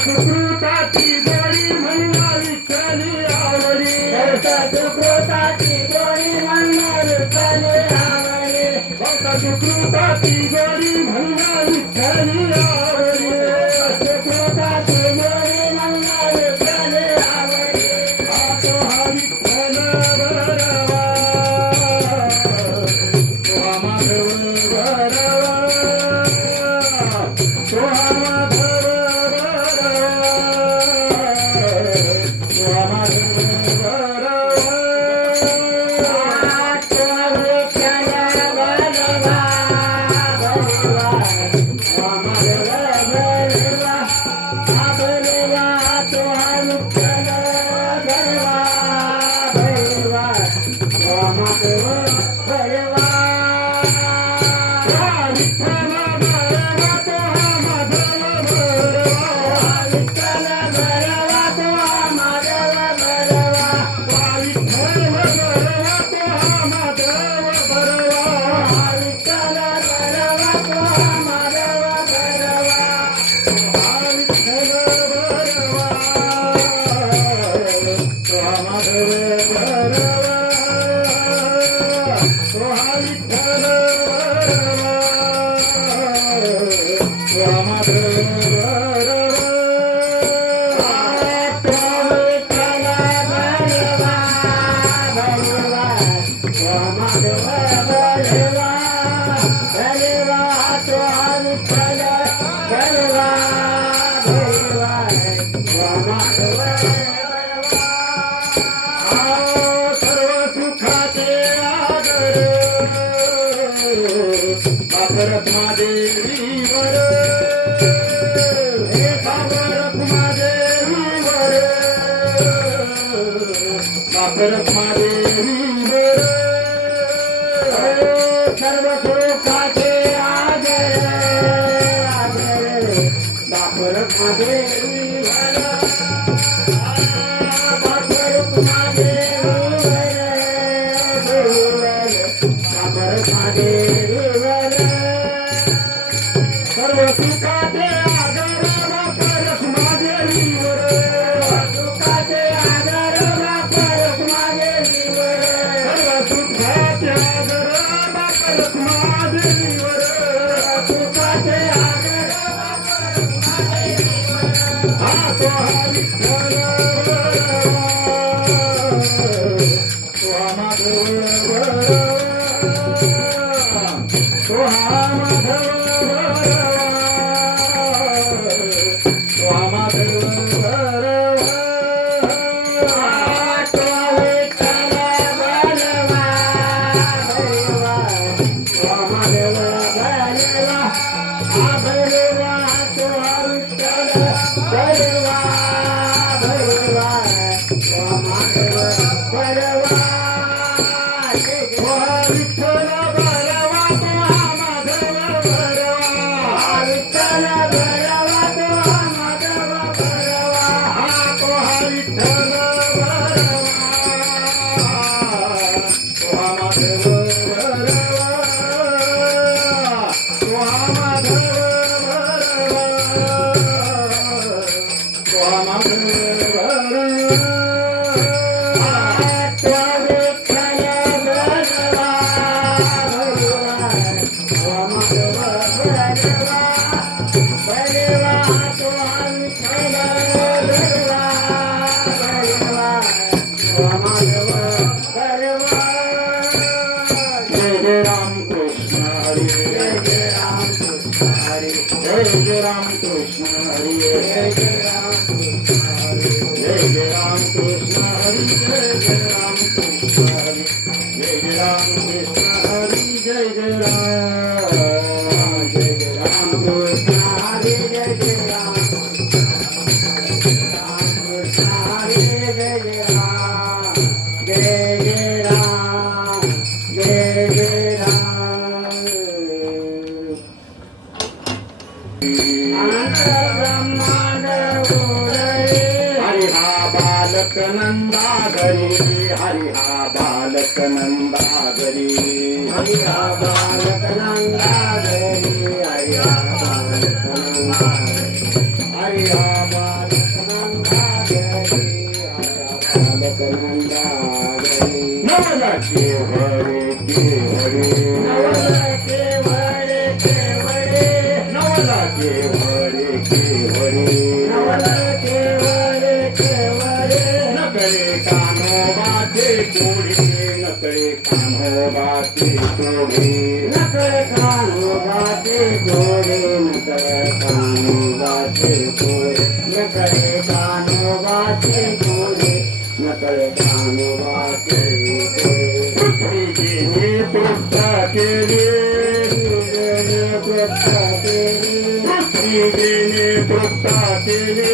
सुकृताची गोडी म्हणा विठ्ठली आवडी सुकृताची गोडी म्हणा विठ्ठली आवडी सुकृताची गोडी म्हणा विठ्ठली आवडी सुकृताची गोडी म्हणा विठ्ठली आवडी तो हा विठ्ठल बरवा तो हा माधव बरवा तो हा Jai Ram हरी हा बालक नंदा घरी हरी हा बालक नंदा घरी हरी हा बालक नंदा घरी हरी हा बालक नंदा हरी हा बालक नंदा घरी बालक नंदा घरी नवला केवळे केवळे नवला केवळे केवळे नवला केवळे केवळे नवला केवळे केवळे नकळे कान्होबाचे कोडे नकळे कान्होबाचे कोडे नकळ कान्होबाचे घोडे नकळ कान्होबाचे घोडे नकळे कान्होबाचे घोडे नकळ कान्होबाचे घोडे पृथ्वीने तृप्त केले पृथ्वीने तृप्त केले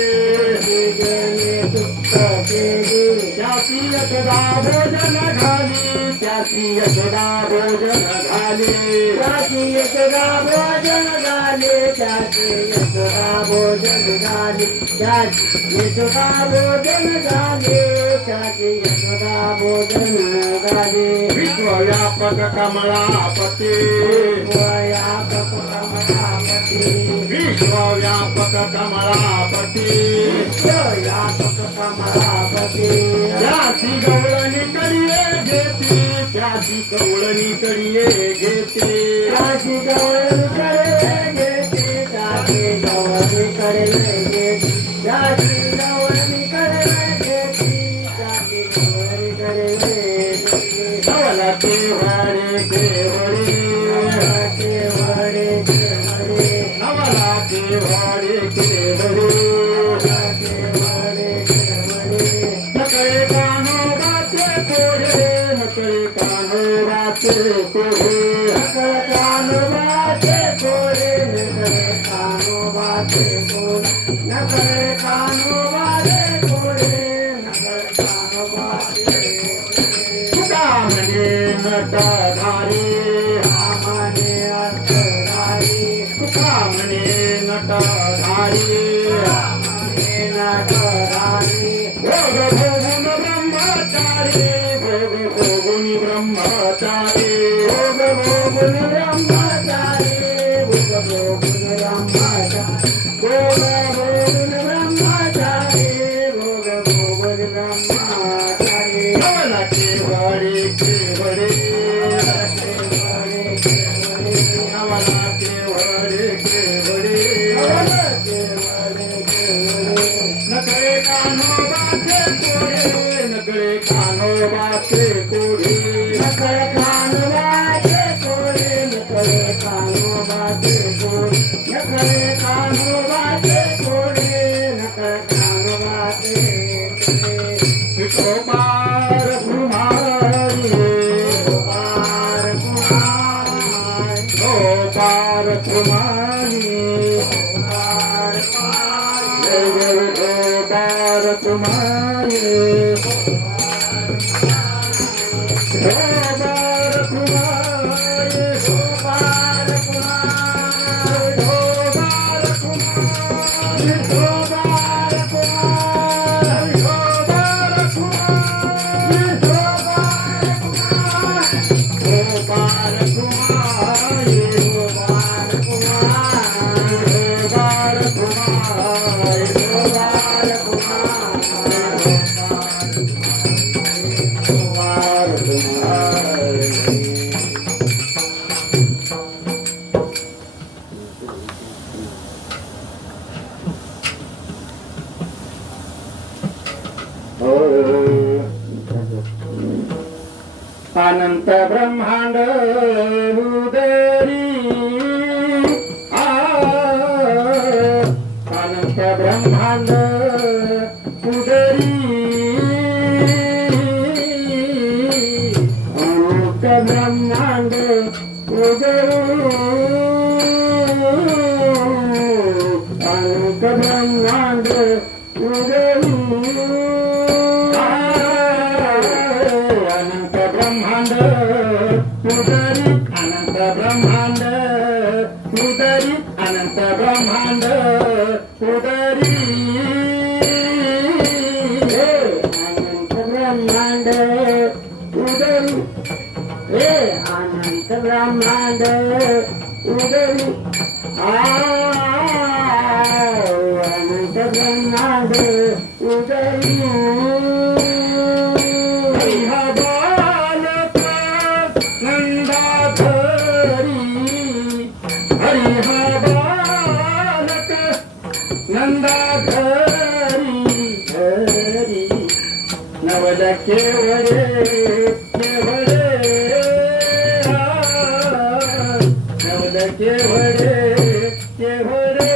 त्याची यशदा भोजन घाली त्याची यशदा भोजन घाली त्याची यशोदा भोजन झाले त्याचे यशोदा भोजन झाले त्याची यशोदा भोजन झाले त्याचे यशोदा भोजन झाले विश्वव्यापक कमलापती व्यापक कमलापती विश्वव्यापक कमलापती व्यापक कमलापती त्याची गवळणी करिये घेती त्याची गवळणी करिये घेते त्याची गवळण करे घेते त्याची गवळणी करे घेते त्याची गवळणी करे घेते त्याची गवळणी करे घेते नवला केवळे केवळे केवळे केवळे नवला केवळे केवळे केवळे केवळे नकळे कान्होबाचे कोडे नकळे कान्होबाचे कोडे नकळ कान्होबाचे कोडे नकळ कान्होबाचे कोडे नकळ कान्होबाचे कोडे नकळ कान्होबाचे कोडे तुका म्हणे नटधारी आमाने अर्थधारी तुका म्हणे नटधारी आमाने नटधारी भोग भोगुन ब्रह्मचारी भोग भोगुनि ब्रह्मचारी भोग भोगुन ब्रह्मचारी भोग भोगुन ब्रह्मचारी भोग भोगुन ब्रह्मचारी भोग भोगुन ब्रह्मचारी नवला केवळे केवळे केवळे केवळे नवला केवळे केवळे केवळे केवळे नकळे कान्होबाचे कोडे नकळे कान्होबाचे कोडे नकळ कान्होबाचे कोडे नकळ कान्होबाचे कोडे नकळ कान्होबाचे कोडे नकळ कान्होबाचे कोडे विठोबार कुमारी गोपाळ कुमार गोपार कुमारी गोपाळ कुमार जय जय विठोबार कुमारी विठोबार कुमारी गोपाळ कुमार विठोबार कुमारी गोपाळ कुमार विठोबार कुमारी गोपाळ गोपाल कुमार कुमारी गोपाळ कुमार गोपाल कुमारी गोपाळ कुमार कुमार कुमारी अनंत ब्रह्मांड उदरी अनंत ब्रह्मांड उदरी अनंत ब्रह्मांड उदरी अनंत ब्रह्मांड उदरी अनंत ब्रह्मांड उदरी अनंत ब्रह्मांड उदरी अनंत ब्रह्मांड उदरी ब्रह्मांड उदरी अनंत ब्रह्मांड उदरी हा बालक नंदाधरी हरी हा बालक नंदाधरी हरी नवल केवळे केवळे नवल केवळे केवळे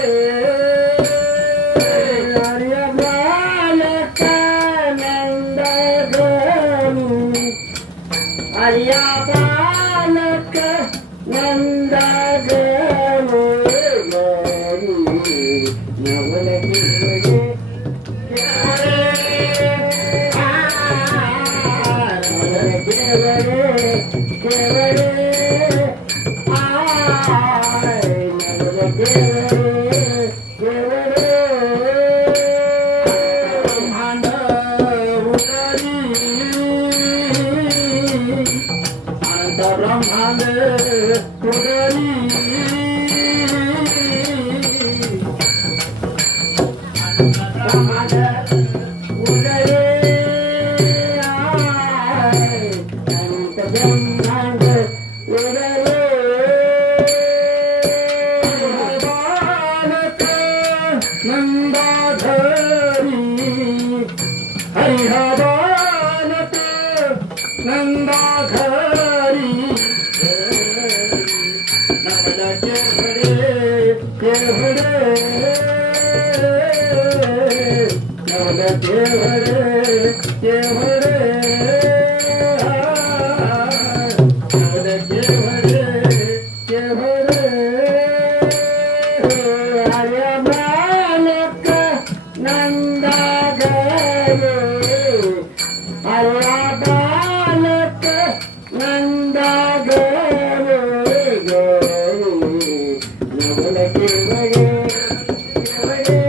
आर्य बालक नंदघरी आर्य बालक नंदघरी नवल केवळे ब्रह्मांड उदरी अनंत ब्रह्मांड उदरी बालक नंदाधरी हरी हा बालक नंदाधरी नवल केवळे केवळे नवल केवळे केवळे नवल केवळे केवळे आर्य बालक नंदघरी आर्य बालक नंदघरी नवल केवळे केवळे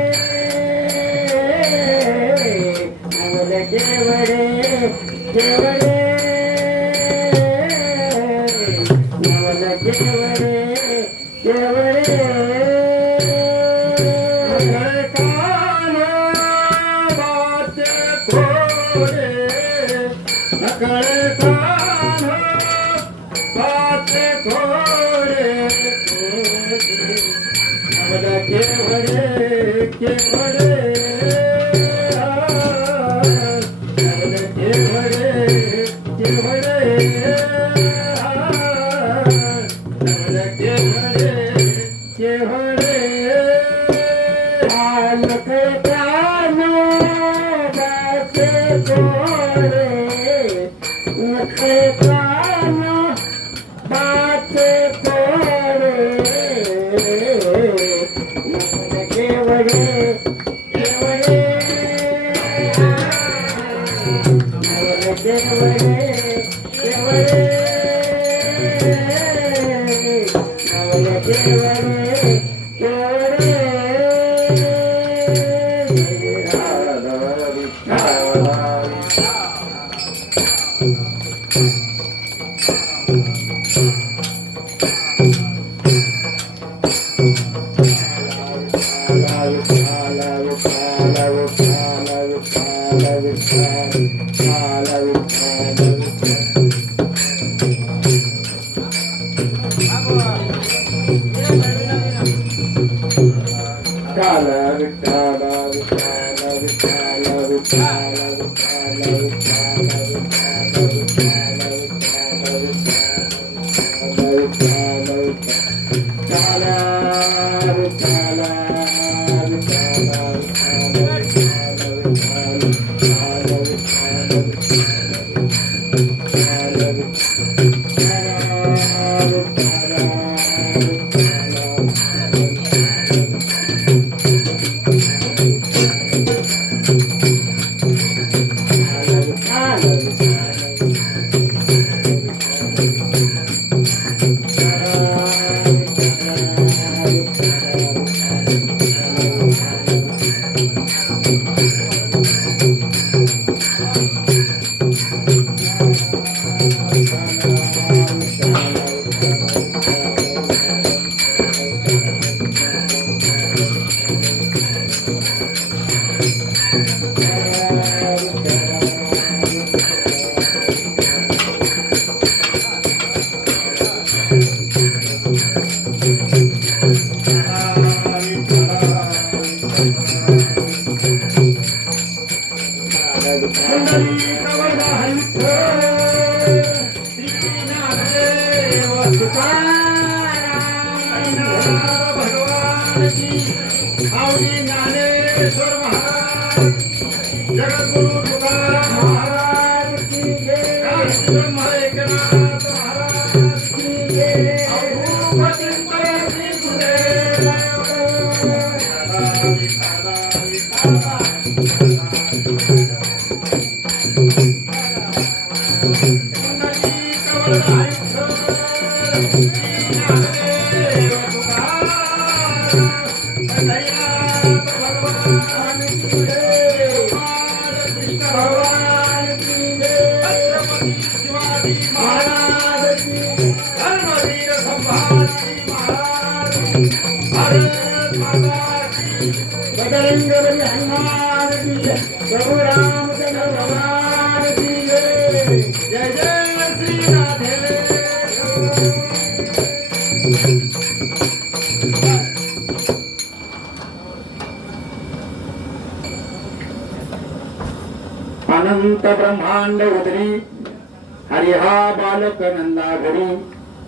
नवल केवळे केवळे नवल केवळे केवळे नकळे कान बाचे थोडे नकळे कान बाचे थोडे नवल केवळे केवळे नवल केवळे केवळे नवल केवळे केवळे बालक प्राण बाचे थोडे नखे प्राण बाचे थोडे नवल केवळे केवळे नवल केवळे केवळे नवल केवळे केवळे पुंडलिकवरदाहरी श्री ज्ञानदेव तुकाराम भगवान की माऊली ज्ञानेश्वर महाराज जगद्गुरु तुकाराम महाराज की जय ब्रह्म एकनाथ महाराज की जय औपचिंतन श्री गुरुदेव प्रभु रामचंद्र भगवान की जय जय जय श्री राधे अनंत ब्रह्मांड उदरी हरिहा बालक नंदा घरी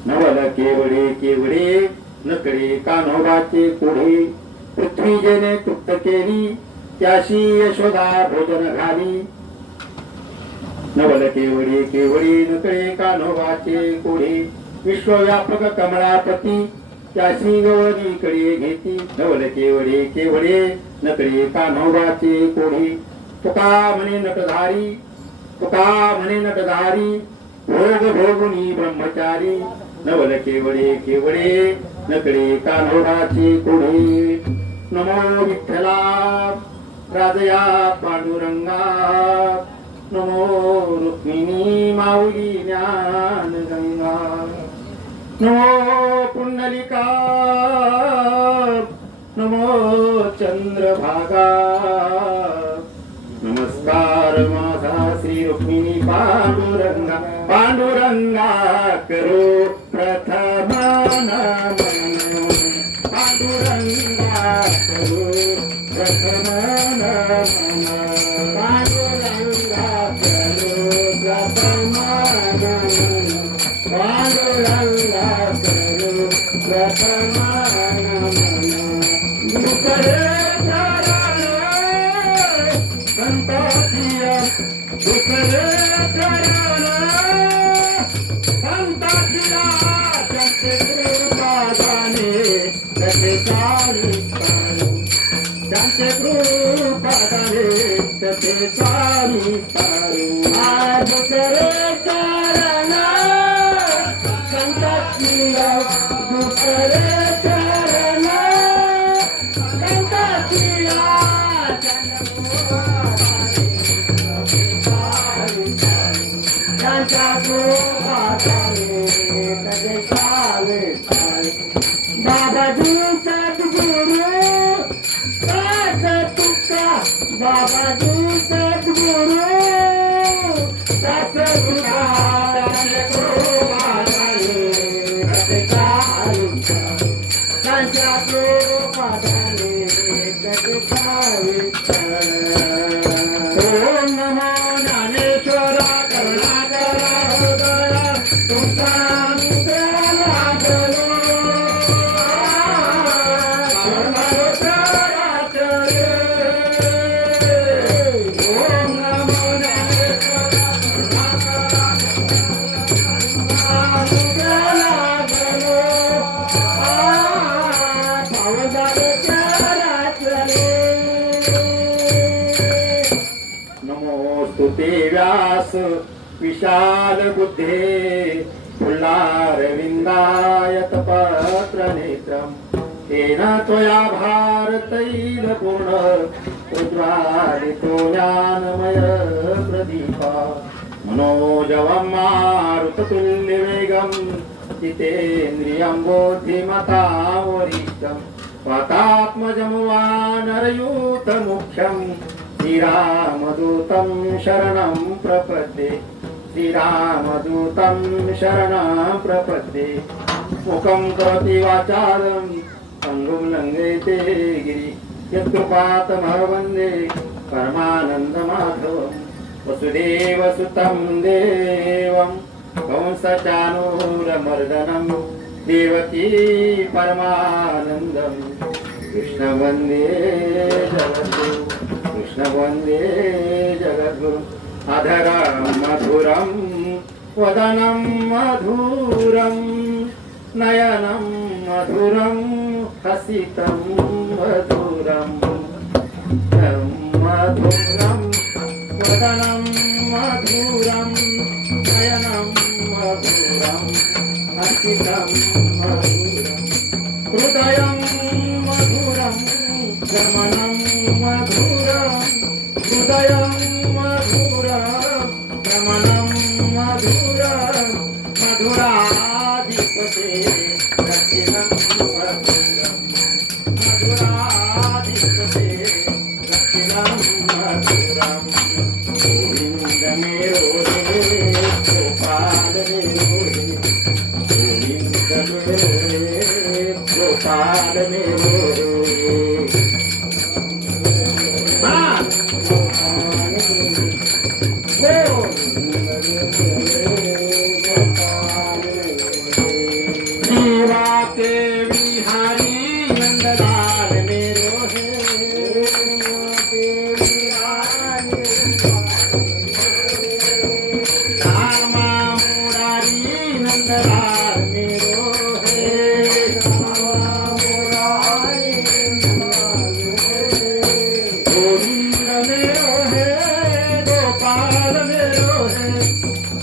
नवल केवडे केवडे नकडे कान्होबाचे कोढे पृथ्वी जेने तृप्त केली त्याशी यशोदा भोजन घाली नवल केवडे केवडे नकडे कान्होबाचे कोढे विश्वव्यापक कमळापती त्याशी गवळीकडे घेती नवल केवडे केवडे नकडे कान्होबाचे कोढे तुका म्हणे नटधारी तुका म्हणे नटधारी भोग भोगुनी ब्रह्मचारी नवल केवडे केवडे नकडे कान्होबाचे कोढे नमो विठ्ठला राजया पांडुरंगा नमो रुक्मिणी माऊली ज्ञानगंगा नमो पुंडलिका नमो चंद्रभागा नमस्कार माझा श्री रुक्मिणी पांडुरंगा पांडुरंगा करो प्रथम नमन पांडुरंगा करो प्रथम नमन पांडुरंगा करो प्रथम नमन पांडुरंगा करो प्रथम नमन दुसरे संतातिया दुसरे चरण संतातिया जगते कृपा जाने तसे चारिस्तान जगते कृपा जाने तसे चारिस्तान दुसरे चरण संतातिया दुसरे चरण संतातिया बाबाजी सद्गुरु दास तुका बाबाजी सद्गुरु दास तुका ओम नमो ज्ञानेश्वरा करुणाकरा हृदया तुमचा नमोस्तुते व्यास विशाल बुद्धे फुल्लारविन्दायत पत्र नेत्रम् तेन त्वया भारतैल पूर्ण रुद्रादितो ज्ञानमय प्रदीपा मनोजवं मारुततुल्यवेगं जितेन्द्रियं बुद्धिमतां वरिष्ठं वातात्मजं वानरयूथमुख्यं श्रीरामदूतं शरणं प्रपद्ये श्रीरामदूतं शरणं प्रपद्ये मुखं करोति वाचालं अंगुं लङ्घयते गिरि यत्कृपातमः वन्दे परमानन्दमाधवम् वसुदेवसुतं देवं कंसचाणूरमर्दनं देवकी परमानन्दं कृष्णवन्दे जगद्गुरु कृष्णवन्दे जगद्गुरु अधरं मधुरं वदनं मधुरं नयनं मधुरं हसितं मधुरं मधुरं वदनं मधुरं नयनं मधुरं हसितं मधुरं हृदयं मधुरं गमनं मधुरं हृदयं मधुरं गमनं मधुरं मधुराधिपते रचिनं मधुरं मधुराधिपते रचिनं मधुरं गोविन्द मेरो रे गोपाल मेरो रे गोविन्द मेरो रे गोपाल मेरो रे जीवा के बिहारी नंदलाल मेरो है रामा मुरारी नंदलाल मेरो है गोविंद मेरो है गोपाल मेरो है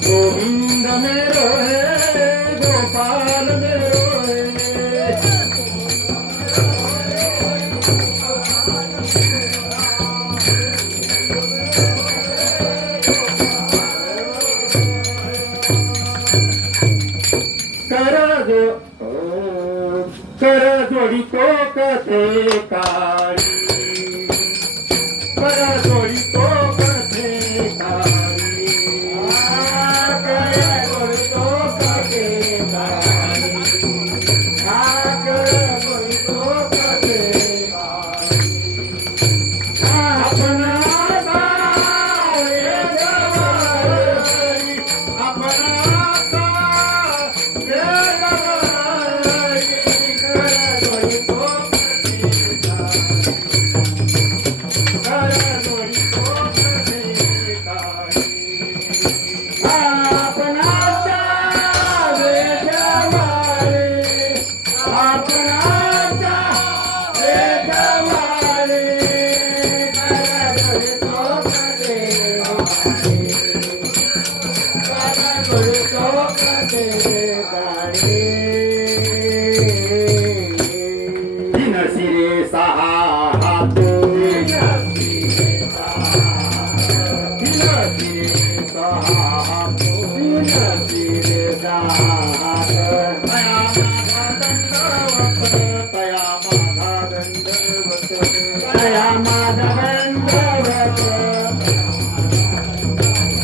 गोविंद मेरो है गोपाल मेरो है कर जोड़ी को कथे काली कर जोड़ी को कथे काली कर जोड़ी को कथे काली कर जोड़ी को कथे अपना सारे जवारी अपना सारे जवारी कर जोड़ी को कर जोड़ी को कथे काली अपना सारे जवारी अपना सारे जवारी कर जोड़ी को कथे दिन सिरे सहा हाथो दिन सिरे सहा हाथो दिन सिरे सहा तया माधा दंडवत तया माधा दंडवत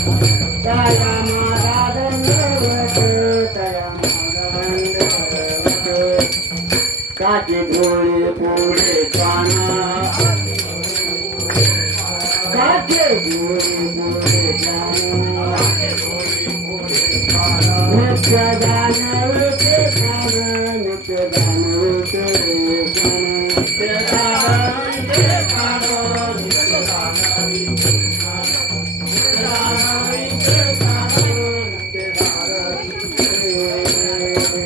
तया माधा दंडवत तया माधा दंडवत काची धुळी पुढे जाना काची धुळी पुढे जाना नित्य गान विचे गान नित्य गान विचे गान नित्य गान विचे गान नित्य गान विचे गान नित्य गान विचे गान नित्य गान विचे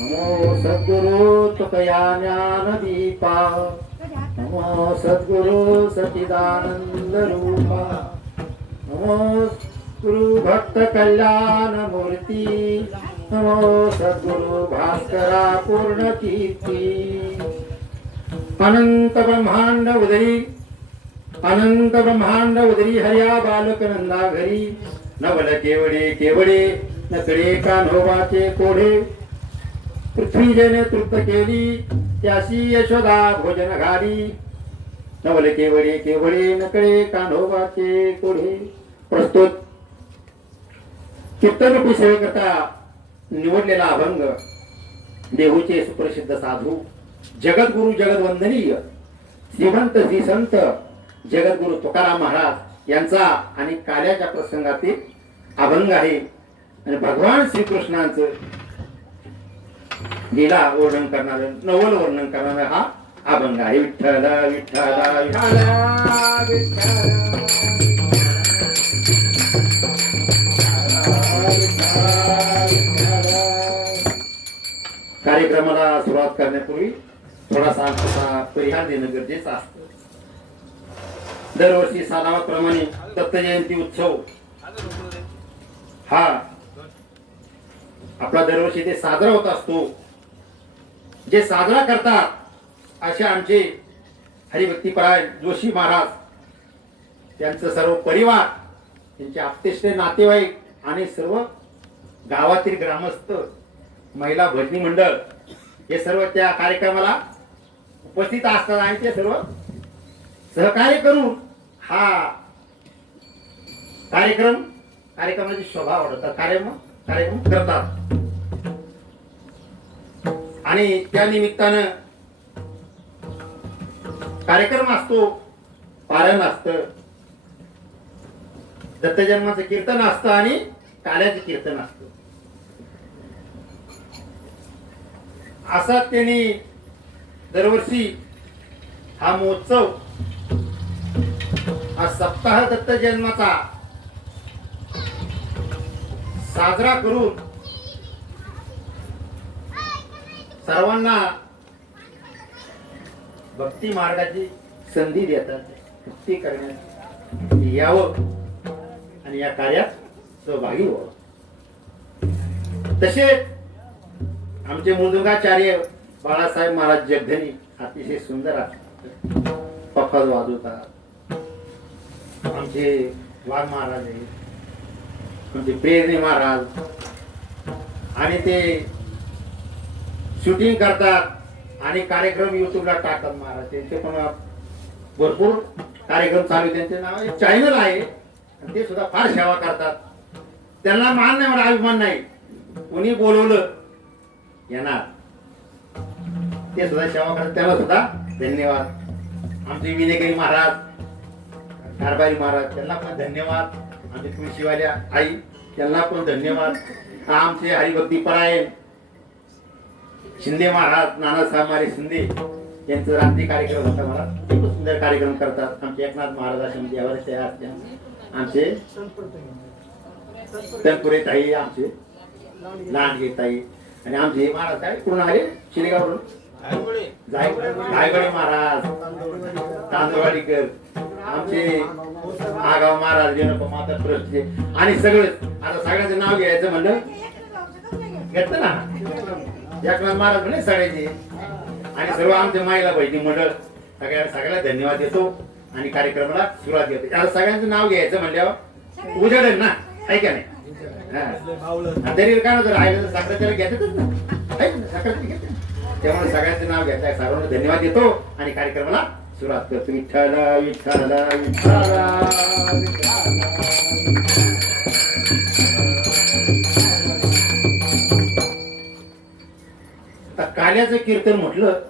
नमो सद्गुरु तुकया ज्ञान दीपा नमो सद्गुरु सच्चिदानंद रूपा नमो गुरु भक्त कल्याण मूर्ती नमो सद्गुरु भास्करा पूर्ण कीर्ती अनंत ब्रह्मांड उदरी हरिया बालक नंदा घरी नवल केवडे केवडे नकडे कान्होबाचे कोढे पृथ्वी जेने तृप्त केली त्याशी यशोदा भोजन घाली नवल केवडे केवडे नकडे कान्होबाचे कोढे प्रस्तुत कीर्तनरूपी सेवेकरता निवडलेला अभंग देहूचे सुप्रसिद्ध साधू जगद्गुरु जगदवंदनीय श्रीमंत श्री संत जगद्गुरु तुकाराम महाराज यांचा आणि काल्याच्या प्रसंगातील अभंग आहे आणि भगवान श्रीकृष्णांचं लीला वर्णन करणार नवल वर्णन करणारा हा अभंग आहे. विठ्ठल विठ्ठल विठ्ठल कार्यक्रमाला सुरुवात करण्यापूर्वी थोडासा असा परिहार देणं गरजेचं असतं. दरवर्षी सालावाप्रमाणे दत्त जयंती उत्सव हा आपला दरवर्षी ते साजरा होत असतो. जे साजरा करतात असे आमचे हरिभक्तीपरायण जोशी महाराज, त्यांचं सर्व परिवार, त्यांचे आप्तेष्ट नातेवाईक आणि सर्व गावातील ग्रामस्थ, महिला भजनी मंडळ हे सर्व त्या कार्यक्रमाला उपस्थित असतात आणि ते सर्व सहकार्य करून हा कार्यक्रमाची शोभा वाढवतात, कार्यक्रम करतात. आणि त्या निमित्तानं कार्यक्रम असतो, पारायण असतं, दत्तजन्माचं कीर्तन असतं आणि काल्याचं कीर्तन असतं. असा त्यांनी दरवर्षी हा महोत्सव, हा सप्ताह दत्त जन्माचा साजरा करून सर्वांना भक्ती मार्गाची संधी देतात. भक्ती करण्यात यावं आणि या कार्यात सहभागी व्हावं. तसेच आमचे मृदुंगाचार्य बाळासाहेब महाराज जगधनी अतिशय सुंदर असतात, पफल वाजवतात. आमचे वाघ महाराज आहेत, आमचे प्रेरणी महाराज, आणि ते शूटिंग करतात आणि कार्यक्रम युट्यूबला टाकतात. महाराज त्यांचे पण भरपूर कार्यक्रम चालू, त्यांचे नाव एक चॅनल आहे आणि ते सुद्धा फार सेवा करतात. त्यांना मान नाही, मला अभिमान नाही, कोणी बोलवलं येणार, ते सुद्धा सेवा करतात, त्याला सुद्धा धन्यवाद. आमचे विनेकरी महाराज, कारभारी महाराज, त्यांना पण धन्यवाद. आमचे तुळशीवाल्या आई, त्यांना पण धन्यवाद. आमचे हरिभक्ती परायण शिंदे महाराज, नानासाहेब मारे शिंदे, यांचं रात्री कार्यक्रम होता. मला खूप सुंदर कार्यक्रम करतात. आमचे एकनाथ महाराज आश्रम देवाचे असते, आमचे तनपुरे ताई, आमचे लांडगे ताई, आणि आमचे महाराज काय पूर्ण आले शिलेगावरून जायगडे महाराज, तांदवाडीकर, आमचे आगाव महाराज, रेणुका माता ट्रस्टचे, आणि सगळेच. आता सगळ्यांचं नाव घ्यायचं म्हणलं घेतलं ना, एकनाथ महाराज म्हणे सगळ्यांचे, आणि सर्व आमचे महिला बहिणी मंडळ, सगळ्याला धन्यवाद देतो आणि कार्यक्रमाला सुरुवात देतो. आता सगळ्यांचं नाव घ्यायचं म्हणल्यावर उजाडेल ना, ऐका नाही तरी काय जर राहिलं तर साखर त्याला घेतातच ना, साखर घेते. त्यामुळे सगळ्यांचं नाव घेतलंय, सर्वांना धन्यवाद देतो आणि कार्यक्रमाला सुरुवात करतो. विठ्ठल विठ्ठल विठ्ठल. आता काल्याचं कीर्तन म्हटलं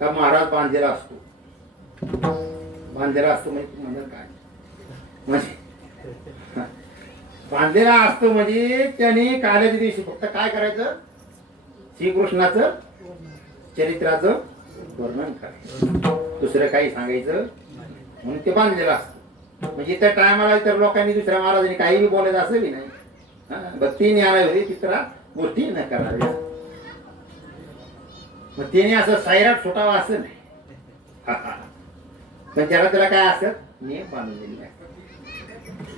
का महाराज बांधलेला असतो. बांधलेला असतो म्हणजे काय, म्हणजे बांधलेला असतो म्हणजे त्याने काल्याच्या दिवशी फक्त काय करायचं, श्रीकृष्णाचं चरित्राचं वर्णन करायचं, दुसरं काही सांगायचं म्हणून ते बांधलेलं असतं. म्हणजे त्या टायमाला तर लोकांनी दुसऱ्या महाराजांनी काही बोलायचं असं बी नाही. भक्ती ज्ञाना होती चित्रा गोष्टी न कराव्या, मग त्याने असं सायराट सुटावा असं नाही. पण त्याला काय असत नियम बांधून दिले.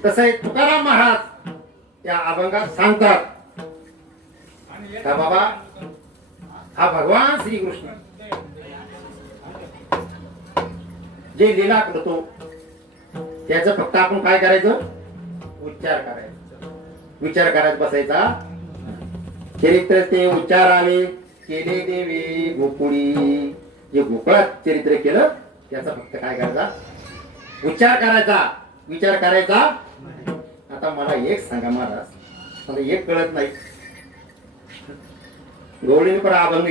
तसं आहे तुकाराम महाराज त्या अभंगात सांगतात का बाबा हा भगवान श्रीकृष्ण जे लीला करतो त्याचं फक्त आपण काय करायचं, उच्चार करायचा, विचार करायचा बसायचा. चरित्र ते उच्चारावे केले देवे गोकुळी, जे गोकुळात चरित्र केलं त्याचा फक्त काय करायचा, उच्चार करायचा, विचार करायचा. आता मला एक सांगा महाराज, मला एक कळत नाही. गवळीने पण अभंग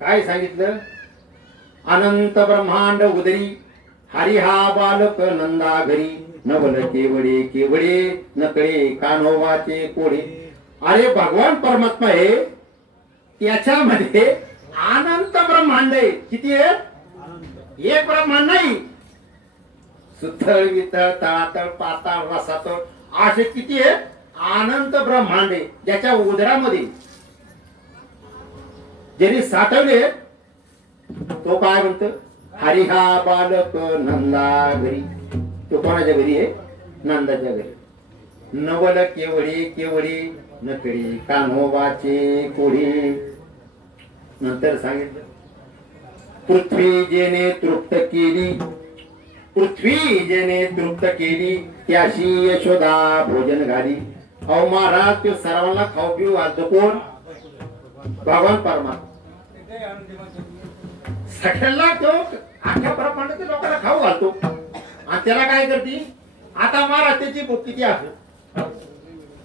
काय सांगितलं, अनंत ब्रह्मांड उदरी हरी हा बालक नंदा घरी नवल केवडे केवडे नकळे कान्होबाचे कोडे. अरे भगवान परमात्मा आहे, त्याच्यामध्ये अनंत ब्रह्मांड आहे. किती आहे? एक ब्रह्मांड नाही, सुथळ वितळ तळातळ पाताळ रसातळ असे किती आहे? अनंत ब्रह्मांड आहे. ज्याच्या उदरामध्ये ज्यांनी साठवले तो काय म्हणतो? हरी हा बालक नंदा घरी. तो कोणाच्या घरी आहे? नंदाच्या घरी. नवल केवढे केवढे नकळी कान्होबाचे कोढे. नंतर सांगितलं पृथ्वी जेने तृप्त केली, पृथ्वी जेने तृप्त केली त्याशी यशोदा भोजन घाली. अहो महाराज, तो सर्वांना खाऊ पिऊ घालतो कोण? भगवान परमात्मा. सगळ्यांना तो आख्या ब्रह्मांडातील लोकांना खाऊ घालतो. आणि त्याला काय करते? आता महाराज त्याची भूक किती असो,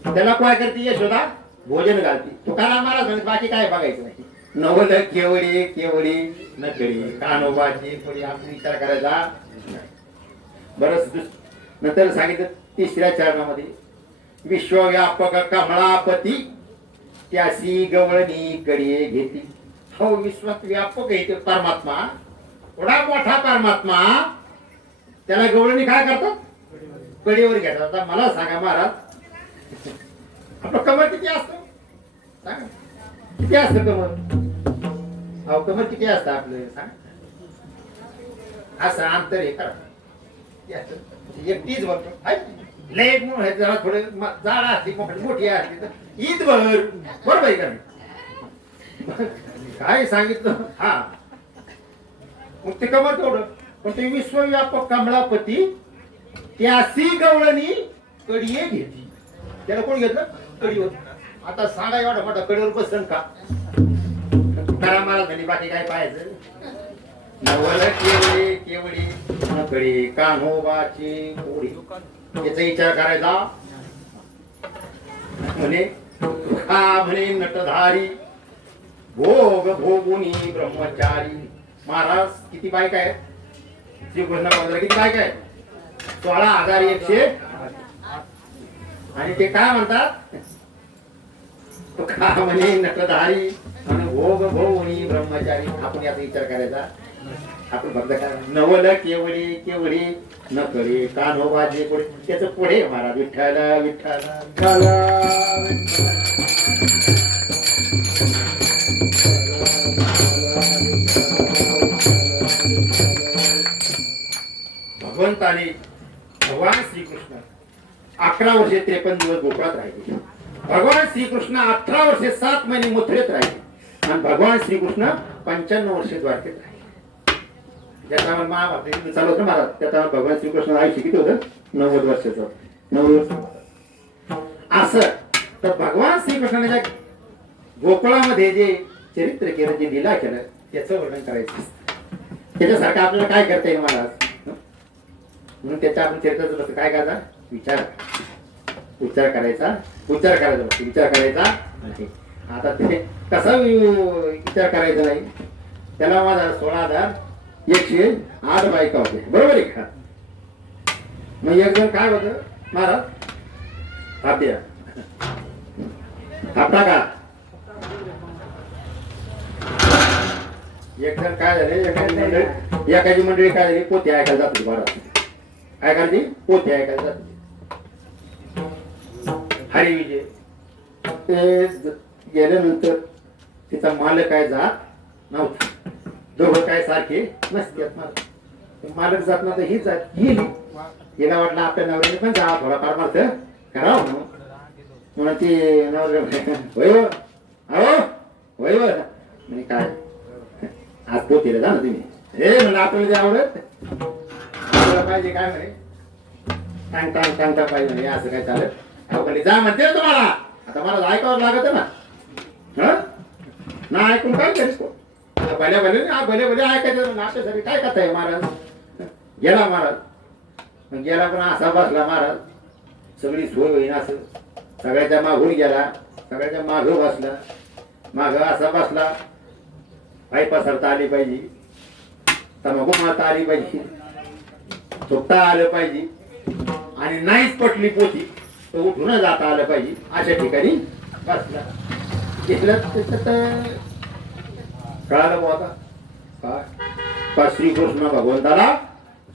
त्याला काय करते? यशोदा भोजन घालते. तुकाराम महाराज म्हणते बाकी काय बघायचं नाही. नवल केवढे केवढे नकळी कान्होबाची कोडी. आपण विचार करायचा नाही. बरंच नंतर सांगितलं तिसऱ्या चरणामध्ये विश्वव्यापक कमळापती त्यासी गवळणी कडिये घेती. हो, विश्वात व्यापक आहे ते परमात्मा, एवढा मोठा परमात्मा, त्याला गवळणी काय करतात? कडेवर घेतात. आता मला सांगा महाराज, आपलं कमर किती असतं? सांगा किती असतं कमर? अहो कमर किती असतं आपलं? सांगा. असं अंतर आहे करा. एकटीच बघतो लय जरा थोडे जाड असते मोठी असते तर ईदभर बरोबर आहे का नाही? काय सांगितलं? हा, मग ते कमर तेवढं. पण ते विश्वव्यापक कमळापती त्यासी गवळणी कडिये घेतली. त्याला कोण घेतलं? कडीवर. आता सांगा एवढा मोठा कडीवर बसन का? करा महाराज म्हणे बाकी काय पाहायचं? नवल केवढे केवढे नकळे कान्होबाची कोडी. याचा विचार करायचा. म्हणे हा म्हणे नटधारी भोग भोगुनी ब्रह्मचारी. महाराज किती बायका आहेत? श्रीकृष्ण मंदिर किती बायका आहेत? 16,100. आणि ते काय म्हणतात? तो का म्हणे नटधारी आणि भोग भोगुनी ब्रह्मचारी. आपण याचा विचार करायचा. आपण फक्त काय नवल केवढी केवढी नकळे कान्होबाची कोडी. त्याचं पुढे महाराज विठ्ठल विठ्ठल भगवंताने भगवान श्रीकृष्ण 11 वर्षे 53 दिवस गोकुळात राहिले. भगवान श्रीकृष्ण 18 वर्षे 7 महिने मथुरेत राहिले. आणि भगवान श्रीकृष्ण 95 वर्षे द्वारकेत राहिले. ज्याचा महाभारत चालू होतं महाराज, त्याचा भगवान श्रीकृष्ण आयुष्य किती होतं? 90 वर्षाचं. 90 वर्ष. असं तर भगवान श्रीकृष्णाने ज्या गोकुळामध्ये जे चरित्र केलं, जे लीला केलं, त्याचं वर्णन करायचं. त्याच्यासारखं आपल्याला काय करता येईल महाराज? म्हणून त्याच्या आपण चरित्राचं काय करायचा? विचार करायचा. विचार करायचा नाही. आता ते कसा विचार करायचा नाही? त्याला माझा 16,108 बायका होते. बरोबर आहे का? मग एक जण काय होतं महाराज? हात्या आपला का एक जण काय झाले? एखादी मंडळी काय झाली? पोते ऐकायला जात होती महाराज. काय करायची? पोते ऐकायला जात होती. हरी विजय ते गेल्यानंतर तिचा मालक काय जात नव्हता. दोघं काय सारखे नसतात. मालक जात नव्हतं, ही जात गेली. हिला वाटलं आपल्या नवऱ्याने पण जा थोडाफार मार्थ करावं म्हणून ती नवऱ्या होय अहो होय म्हणजे काय आज पोतीला जा ना तुम्ही. हे म्हणलं आपल्याला जे आवडत पाहिजे काय म्हणे सांगता पाहिजे म्हणे असं काय चालत. जा म्हणते ना तुम्हाला. आता मला ऐकावं लागत ना. ना ऐकून काय करीस? भले ऐकायचं आपल्यासाठी काय कथा आहे महाराज? गेला महाराज. मग गेला पण असा बसला महाराज. सगळी सोय होईन असं. सगळ्याच्या मागून गेला. सगळ्याच्या मागं बसला. मागं असा बसला. पाय पसरता आली पाहिजे. तमाखू मारता आली पाहिजे. झोपता आलं पाहिजे आणि नाहीच पटली पोथी तर उठून जाता आलं पाहिजे अशा ठिकाणी बसला गेलं त्याच्यात कळालं बुवा आता काय का श्रीकृष्ण भगवंताला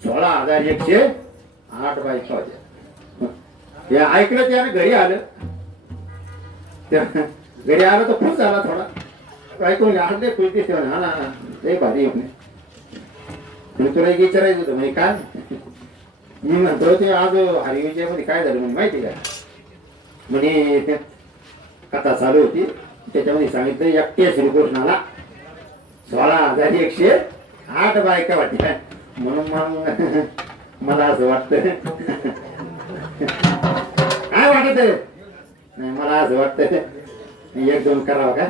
16,108 बायका होत्या. हे ऐकलं त्याने घरी आलं घरी आलं तर खुश झाला थोडा ऐकून आणले खुश हा ना ते भारी म्हणे. मी तुला एक विचारायचं होतं म्हणजे काय मी म्हणतो ते आज हरिविजयामध्ये काय झालं म्हणजे माहिती काय म्हणे कथा चालू होती त्याच्यामध्ये सांगितलं एकट्या श्रीकृष्णाला 16,108 बायका वाटल्या म्हणून मग मला असं वाटतं काय वाटत नाही मला असं वाटतं एक दोन करावं का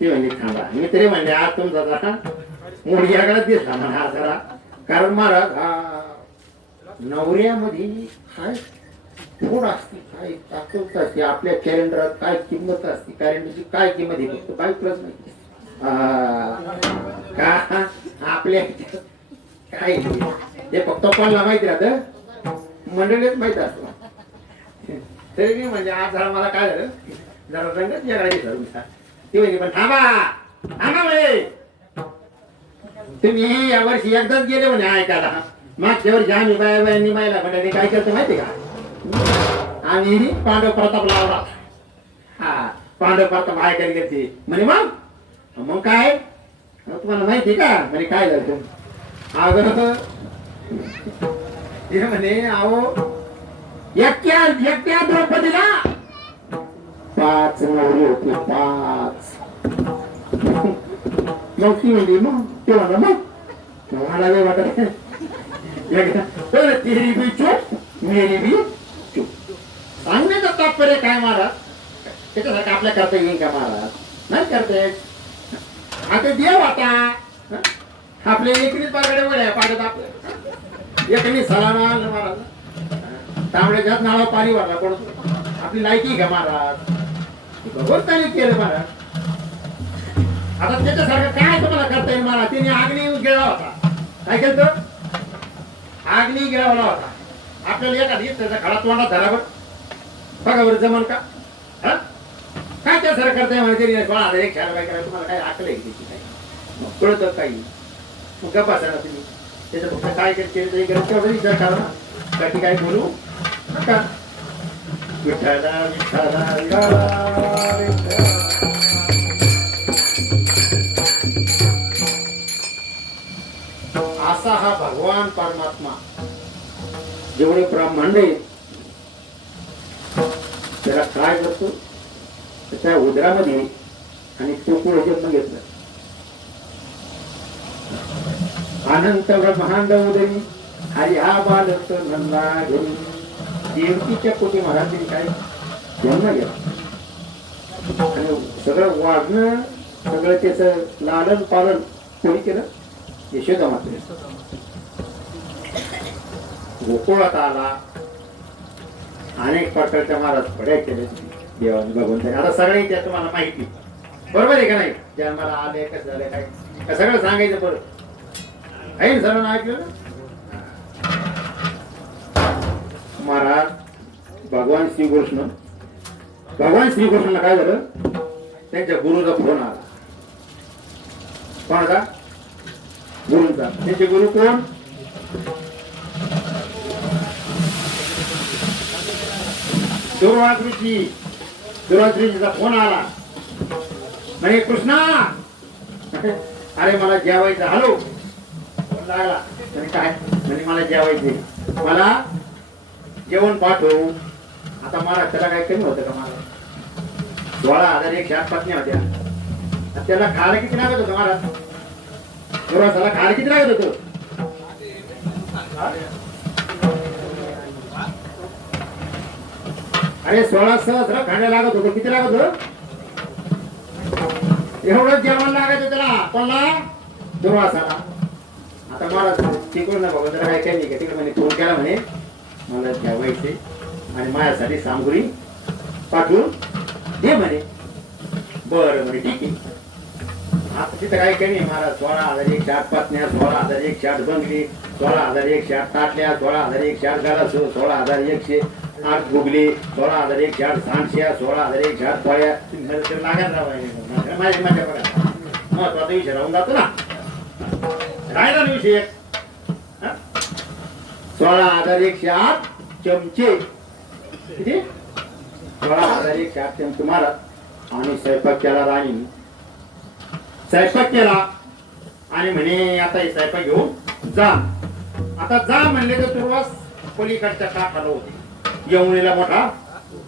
ती म्हणजे थांबा मी तरी म्हणले आज तुमचा जरा मुडग्याकडे दिसला म्हणा हा जरा कारण महाराज हा नवऱ्यामध्ये काय फोड असते काय ताकद असते आपल्या कॅलेंडरात काय किंमत असते कॅलेंडरची काय किंमत आहे फक्त काय प्लस नाही का आपल्या काय ते फक्त कोणाला माहिती राहत मंडळीच माहित असत तरी म्हणजे आज जरा मला काय झालं जरा रंगच जगायची ठरवून ती म्हणजे पण थांबा थांबा म्हणे तुम्ही यावर्षी एकदाच गेले म्हणे ऐकायला मागच्या वर्षी आम्ही बायांनी मायला म्हणजे काय करतो माहिती का आम्ही पांडव प्रताप लावला हा पांडव प्रताप ऐकायला गेलते म्हणे मग काय तुम्हाला माहिती का म्हणे काय झालं अगं ते म्हणे अहो एकट्या द्रौपदीला 5 नवरे होते 5 मग ती म्हणली मग ते म्हणा मग मला नाही वाटत तेरी भी चूप मेरी भी चूप सांगण्याचं तात्पर्य काय महाराज त्याच्यासारखं आपल्या करता येईल का महाराज नाही करते आता देव आता आपले एकनीच पाकडे वड्या पाडत आपले एकनी सलाना महाराज तांबड्याच्याच नावा पाणी वाढला पडतो आपली लायकी का महाराज भगवंताने केलं महाराज आता त्याच्यासारखं काय तुम्हाला करता येईल महाराज तिने अग्नी गिळला होता काय केलं अग्नी गिळवला होता आपल्याला एखादी त्याचा खडा तोंडात धरावर बघा बरं जमन का काय त्यासारखं करताय माहिती नाही 16,108 काय करायचं तुम्हाला काय आकल आहे त्याची काय मग कळतं काही मग गप्पा ना तुम्ही त्याचं फक्त काय केलं तेवढं विचार करा ना बाकी काय बोलू नका विठ्ठला विठ्ठला असा हा भगवान परमात्मा जेवढे ब्रह्मांड आहे त्याला काय करतो त्या उदरामध्ये आणि टोकूळ जन्म घेतलं अनंत ब्रह्मांड उदरी हरी हा बालक नंदा घेऊन देवकीच्या कोटी महाराजांनी काय जन्म घेतला आणि सगळं वाढणं सगळं त्याचं लालन पालन कोणी केलं यशोदा मात्र गोकुळात आला अनेक प्रकारच्या महाराज फड्या केले देवाने भगवंताने आता सगळे त्या तुम्हाला माहिती बरोबर आहे का नाही जन्माला आले कसं झाले काय सगळं सांगायचं बरं आहे ना सर्वांना ऐकलं ना महाराज भगवान श्रीकृष्णाला काय झालं त्यांच्या गुरुचा फोन आला कोणाचा गुरुचा त्यांचे गुरु कोण दुर्वासरीचा फोन आला म्हणे कृष्णा अरे मला जेवायचं हॅलो लागला म्हणे काय म्हणे मला जेवायचे मला जेवण पाठवू आता महाराज त्याला काय कमी होतं का महाराज 16,108 पत्न्या होत्या त्याला खायला किती लागत होतं महाराज दुर्वासाला खायला किती लागत होतं अरे 16 सहस्र खाण्या लागत होतं किती लागत होतं एवढं जेवण लागायचं त्याला कोणला दुर्वासाला आता महाराज तिकडून ना बाबा त्याला काय काही नाही का तिकडे म्हणे फोन केला म्हणे मला जेवायचे आणि माझ्यासाठी सामग्री पाठवून दे म्हणे बरं म्हणे ठीक आहे आता तिथं काही कमी महाराज 16,108 पत्न्या, 16,108 बंगली, 16,108 ताटल्या, 16,108 गलास, 16,108 गुगली, 16,108 सांडश्या, 16,108 पोळ्या. तुम्ही लागत राहा माझ्या बघा महत्वाचा विषय राहून जातो ना. राहिला ना विषय 16,108 चमचे. किती? 16,108 चमचे महाराज. आणि स्वयंपाक केला राणी. स्वयंपाक केला आणि म्हणे आता हे स्वयंपाक घेऊन जा. आता जा म्हणले तर तुर्वास पलीकडच्या काठाला होते. यमुनेला मोठा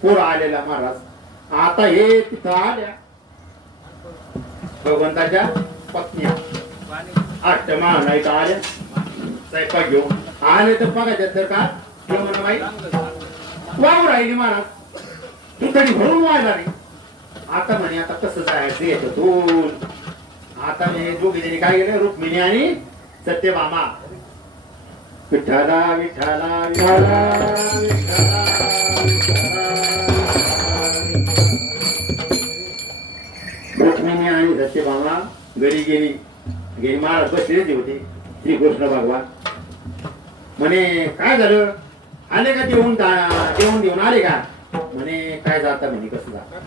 पूर आलेला महाराज. आता हे तिथं आल्या भगवंताच्या पत्नी अष्टमा नाही तर आल्या स्वयंपाक घेऊन आले तर बघायचं तर का यमुनाबाई वाहू राहिली महाराज. तू तरी भरून व्हायला नाही. आता म्हणे आता कसं जायचं येतं तू. आता मी दोघी जणी काय गेले रुक्मिणी आणि सत्यभामा. विठ्ठला विठ्ठला विठ्ठला विठ्ठला रुक्मिणी आणि सत्यभामा घरी गेली. गेली महाराज बसलेली होते. श्रीकृष्ण भगवान म्हणे काय झालं आले का जेवून देऊन आले का. म्हणे काय जाता म्हणे कसं जाता.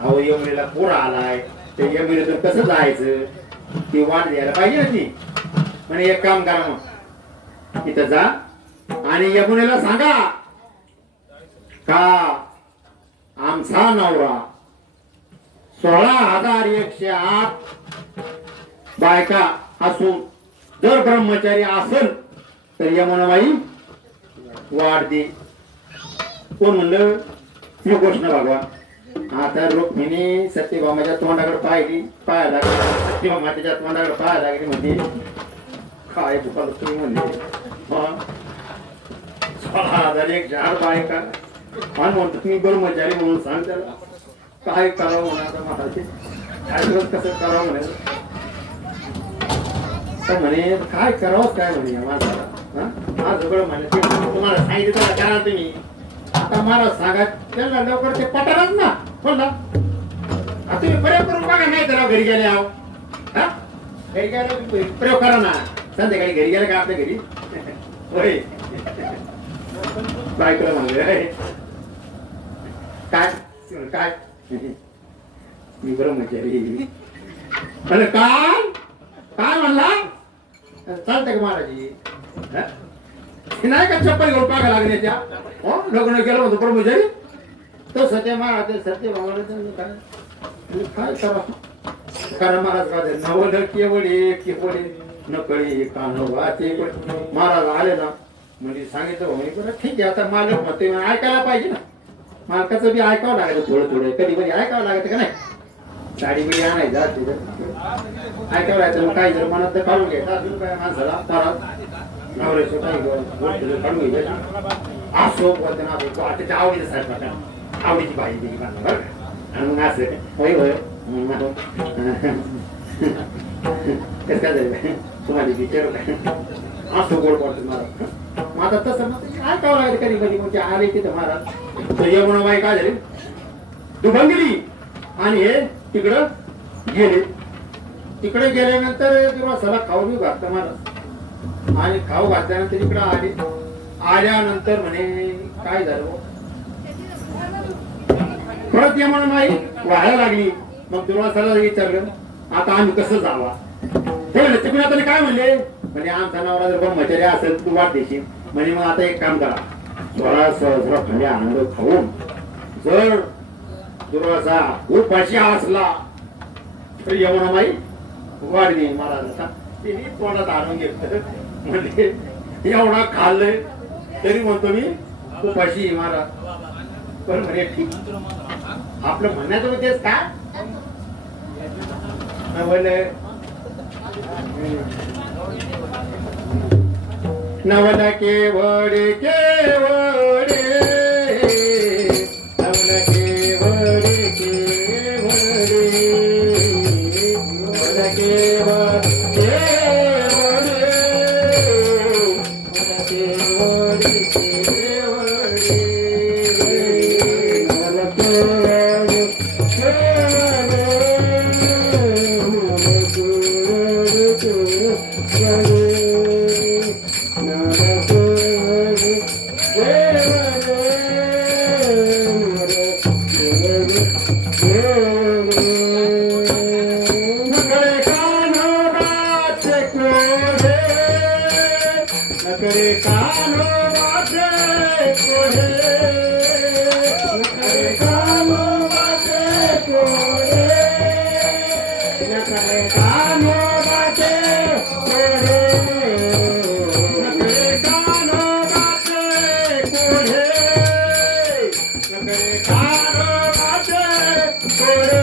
अहो यमुनेला पूर आलाय ते यमुनेतून कसं जायचं ती वाट द्यायला पाहिजे ना ती. म्हणे एक काम करा मग तिथं जा आणि यमुनेला सांगा का आमचा नवरा 16,108 बायका असून जर ब्रह्मचारी असेल तर यमुनाबाई वाढ दे. कोण म्हणलं श्रीकृष्ण भगवान. आता रुक्मिणी सत्यभामाच्या तोंडाकडे पाहायला लागली. सत्यभामाच्या तोंडाकडे पाहायला लागली. म्हणजे काय चुका तुम्ही म्हणले 16,108 बायका आणि म्हणतो तुम्ही ब्रह्मचारी म्हणून सांग त्याला काय करावं म्हणा. आता महाराज काय कसं करावं म्हणे. तर म्हणे काय करावं काय म्हणे माणसाला. हा सगळं म्हणे तुम्हाला सांगितलं करा तुम्ही. आता महाराज सांगा त्यांना लवकर ते पटारच ना. बोलला तुम्ही प्रयोग करून बघा. नाही तर घरी गेले आहो घरी गेले प्रयोग करा ना. संध्याकाळी घरी गेले का आपल्या घरी होय बायकोला म्हणले काय काय मी ब्रह्मचारी. अरे काय काय म्हणला चालतंय का महाराजी. नाही का चप्पल घेऊन पागा लागले त्या लग्न केलं होतं ब्रह्मचारी. तो सत्य महाराज सत्य काय करा कारण महाराज राजे नवल केवळे नकळी कानवाचे महाराज आले ना. म्हणजे सांगितलं बरं ठीक आहे. आता मालक म्हणते ऐकायला पाहिजे ना. मालकाचं बी ऐकावं लागायचं थोडं कधी कधी ऐकावं लागायचं का नाही. साडी बिडी आणायचं ऐकावं लागायचं. मग काही जर मनात तर काढून घ्यायचं अजून काय माणसाला महाराज नवऱ्याचं काही काढून घ्यायचं असो बोलते ना. त्याच्या आवडीचं साहेब आवडीची भाजी दिली बरं आणि मग असं होय होय कसं काय झालं तुम्हाला विचारू काय असं गोड पडतं महाराज. मग आता तसं मग ऐकावं लागेल कधी कधी. म्हणजे आले तिथं महाराज तर यमुनाबाई काय झाले दुभंगली आणि हे तिकडं गेले. तिकडे गेल्यानंतर तेव्हा सला खाऊ बी घातलं महाराज. आणि खाऊ घातल्यानंतर इकडं आले. आल्यानंतर म्हणे काय झालं परत यमुनाबाई व्हायला लागली. मग दुर्वासाला विचारलं आता आम्ही कसं जावा. ते म्हणले तिकडे आता काय म्हणले. म्हणजे आमचा नवरा जर ब्रह्मचारी असेल तू वाट देशील. म्हणजे मग आता एक काम करा 16 खंडे आनंद खाऊन जर दुर्वासा उपाशी असला तर यमुनाबाई वाढ देईन महाराजाचा. तिने तोंडात आणून घेतलं. म्हणजे एवढा खाल्लंय तरी म्हणतो मी उपाशी महाराज. पण म्हणे ठीक आपलं म्हणण्याचं उद्देश काय नवल केवळे केवळे नवल केवळे केवळे नवल केवळे केवळे नवल केवळे केवळे नवल केवळे केवळे नकडे कान्होबाचे कोढे, नकडे कान्होबाचे कोढे, नकडे कान्होबाचे कोढे, नकडे कान्होबाचे कोढे, नकडे कान्होबाचे कोढे, नकडे कान्होबाचे कोढे.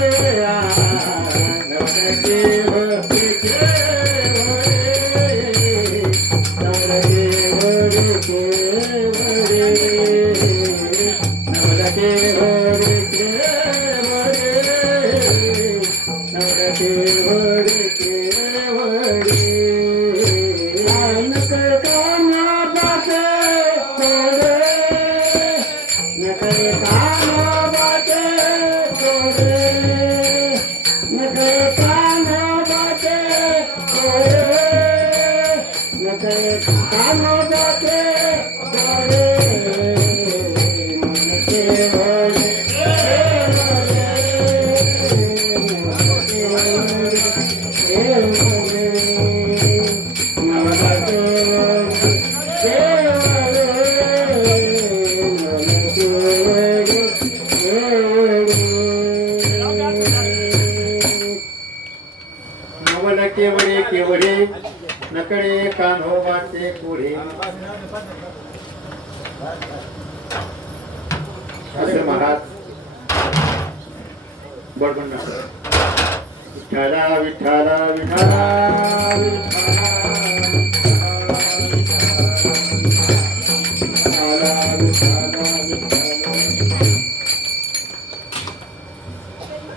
केवढे केवढे नकडे कान्होबाचे कोढे. असे महाराज बडबड विठ्ठला विठ्ठला विठ्ठला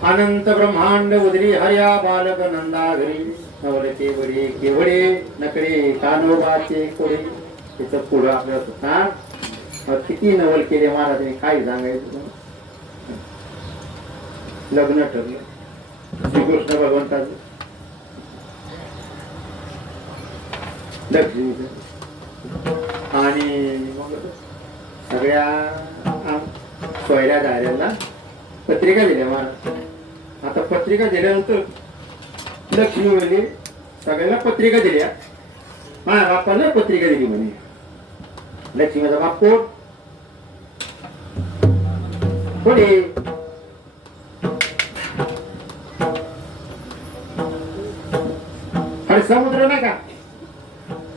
अनंत ब्रह्मांड उदरी हर्या बालक नंदा घरी. नवल केवढे केवढे नकडे कान्होबाचे कोढे. त्याचं पुढं आपल्याला किती नवल केले महाराजांनी, काय सांगायचं. लग्न ठरलं श्रीकृष्ण भगवंताचं, लक्ष्मीचं, आणि मग सगळ्या सोयऱ्या धाऱ्यांना पत्रिका दिल्या महाराज. आता पत्रिका दिल्यानंतर लक्ष्मी म्हणजे सगळ्यांना पत्रिका दिल्या. माझ्या बापाला पत्रिका दिली म्हणे. लक्ष्मीचा बाप कोण? कोणी? अरे समुद्र नाही का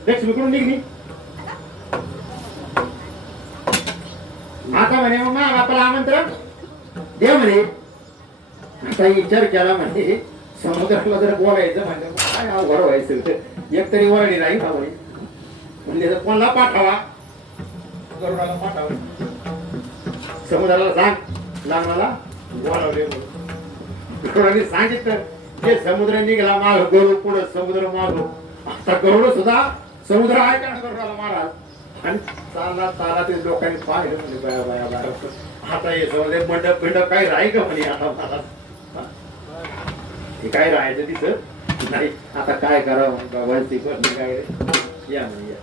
लक्ष्मीकडून निघली. आता म्हणे मग माझ्या बापाला आमंत्रण द्या म्हणे. आता विचार केला म्हणजे समुद्राला जर बोलायचं म्हणजे काय अवघड व्हायचं. एक तरी वरडी नाही का म्हणे. म्हणजे कोणाला पाठवा, गरुडाला पाठवा, समुद्राला सांग लग्नाला बोलावले. गरुडाने सांगितलं ते समुद्र निघाला माग, गरुड पुढं समुद्र मागो. आता गरुड सुद्धा समुद्र आहे का गरुडाला महाराज. आणि चालला चालला ते लोकांनी पाहिलं म्हणजे बाया बाया बाया. आता हे समुद्र मंडप बिंडप काही राही का म्हणे. आता महाराज हे काय राहायचं तिथं नाही. आता काय करावं वंशी काय या म्हणे.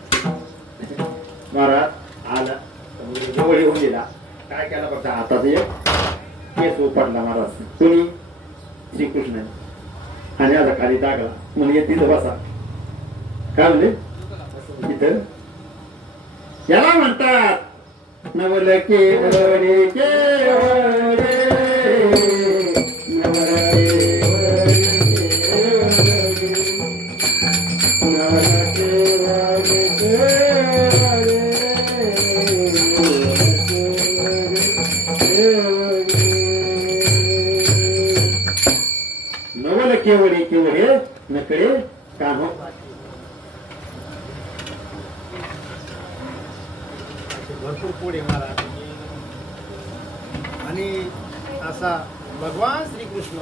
महाराज आला समुद्र जवळ येऊन गेला. काय केला फक्त हातात एक केस उपटला महाराज. कोणी? श्रीकृष्ण. आणि आता खाली टाकला म्हणजे तिथं बसा. काय म्हणजे तिथं याला म्हणतात नवल केवढे केवढे नवल केवढे केवढे नकडे कान्हो. भरपूर पुढे महाराज. आणि असा भगवान श्रीकृष्ण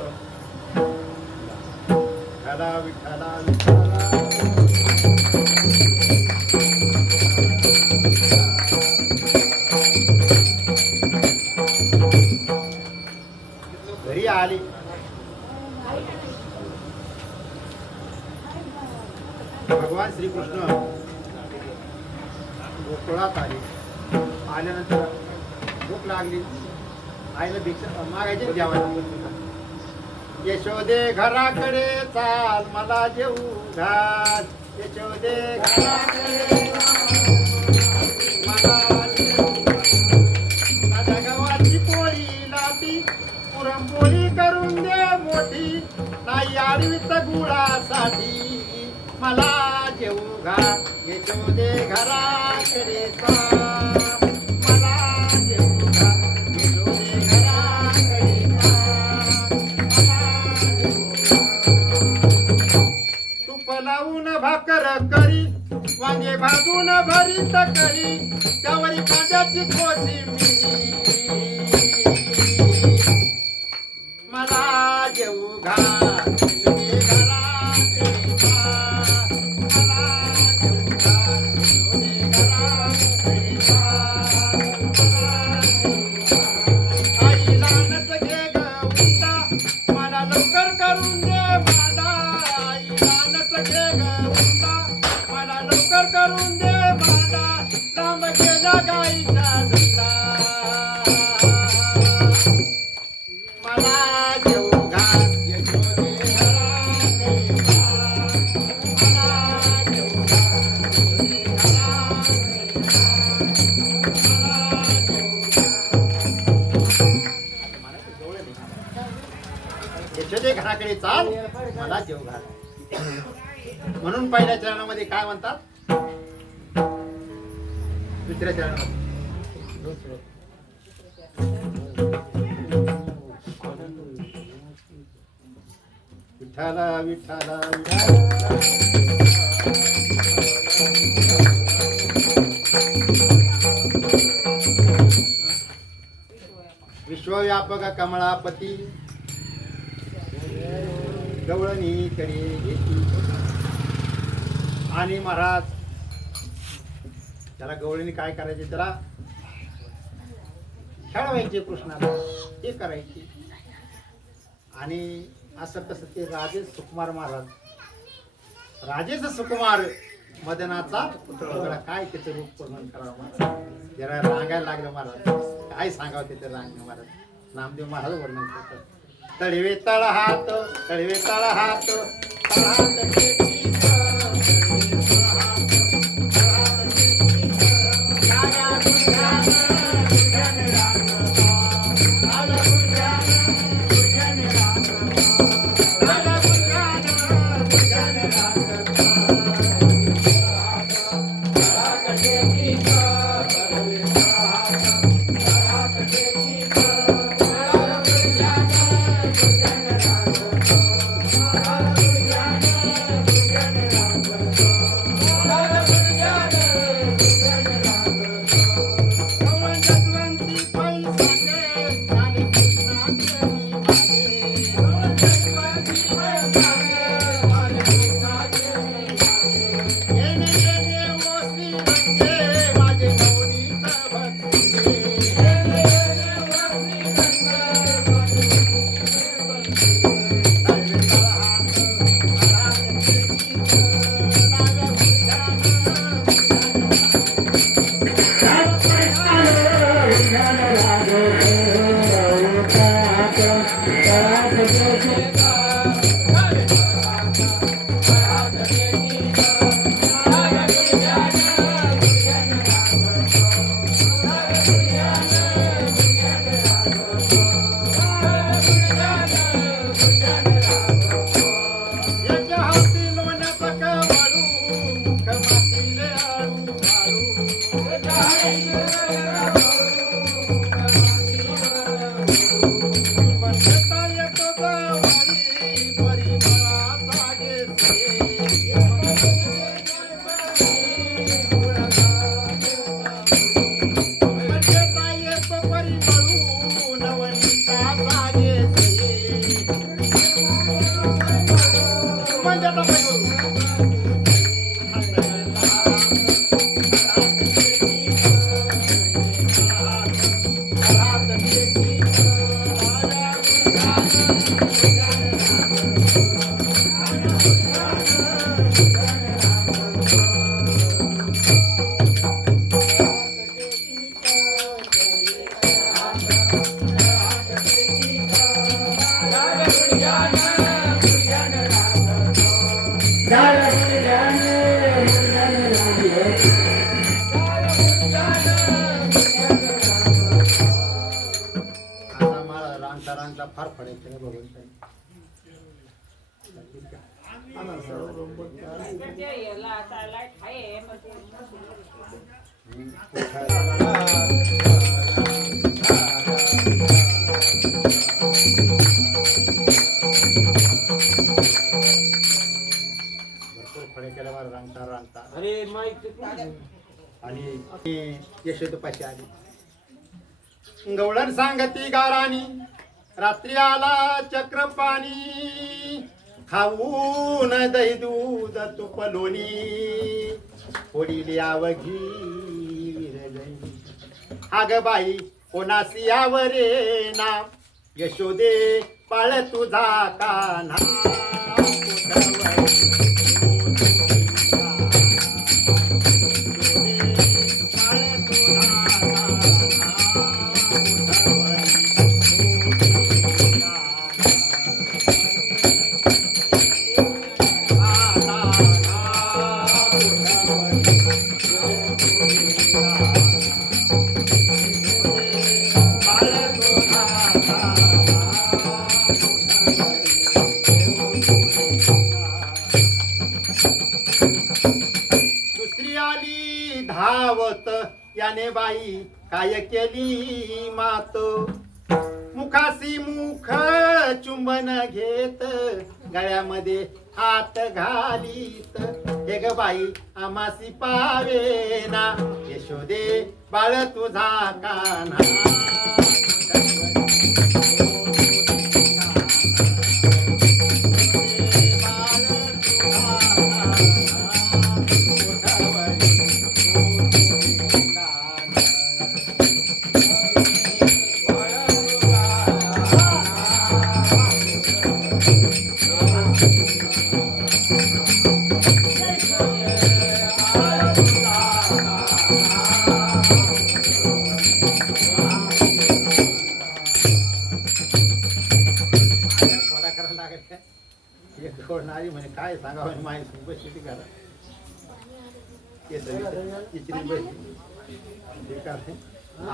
विठ्ठला विठ्ठला विठ्ठला घरी आली. भगवान श्रीकृष्ण गोकुळात आले. आल्यानंतर भूक लागली आईला भिक्षा मागायचे जेवायला. यशोदे घराकडे चाल मला जेवू घाल. यशोदे घराकडे मला जेवू घाल. माझ्या गावाची पोळी लाटी पुरणपोळी करून दे मोठी. नाही आडवीत गुळासाठी मला जेवू घाल. यशोदे घराकडे चाल मला जेवू घाल. यशोदे घराकडे तूप लावून भाकर करी वांगे भाजून भरीत करी त्यावरी कांद्याची कोशिंबिरी मला जेवू घाल. यशोदे घराकडे चाल मला जेवू घाल. यशोदे घराकडे चाल मला जेवू घाल. आईला नच घे ग उंडा मला लवकर करून दे मांडा. आईला नच घे ग उंडा मला लवकर करून दे मांडा. लांब गेल्या गाईचा झुंडा मला जेवू घाल. यशोदे घराकडे चाल मला जेवू घाल. यशोदे घराकडे चाल मला जेवू घाल. यशोदे घराकडे चाल मला जेवू घाल. म्हणून पहिल्या चरणामध्ये काय म्हणतात? दुसऱ्या चरणामध्ये विठ्ठला विठ्ठला विश्वव्यापक कमळापती गवळणी कडे घेतली. आणि महाराज त्याला गवळणी काय करायचे? त्याला खेळवायचे कृष्णाला, ते करायचे. आणि असं कसं ते राजेश सुकुमार महाराज, राजेश सुकुमार मदनाचा पुतळा, काय त्याचं रूप वर्णन करावं महाराज. जरा रांगायला लागलं महाराज, काय सांगावं त्याचं रांग महाराज. नामदेव महाराज वर्णन करतात. तळवे तळ हात, तळवे तळ हात, तळहात टेकी रांगता फार फडे केलं भगवंतानी. आम्हाला सर्व भरपूर फळे केल्या मला रांगता रांगता अरे माहिती आणि यशोदपाशी आली. गवळण सांगती गाराणी रात्री आला चक्रपाणी, खाऊन दही दूध तुप लोणी, फोडीली आवघी विरजणी. अग बाई कोणासी आवरे ना, यशोदे पाळ तुझा कान्हा. दुसरी आली धावत याने बाई काय केली मात, मुखासी मुख चुंबन घेत गळ्यामध्ये हात घालीत. हे ग बाई आमासी पावेना, यशोदे बाळ तुझा कान्हा. नारी म्हणे काय सांगावं माहिती बसली करा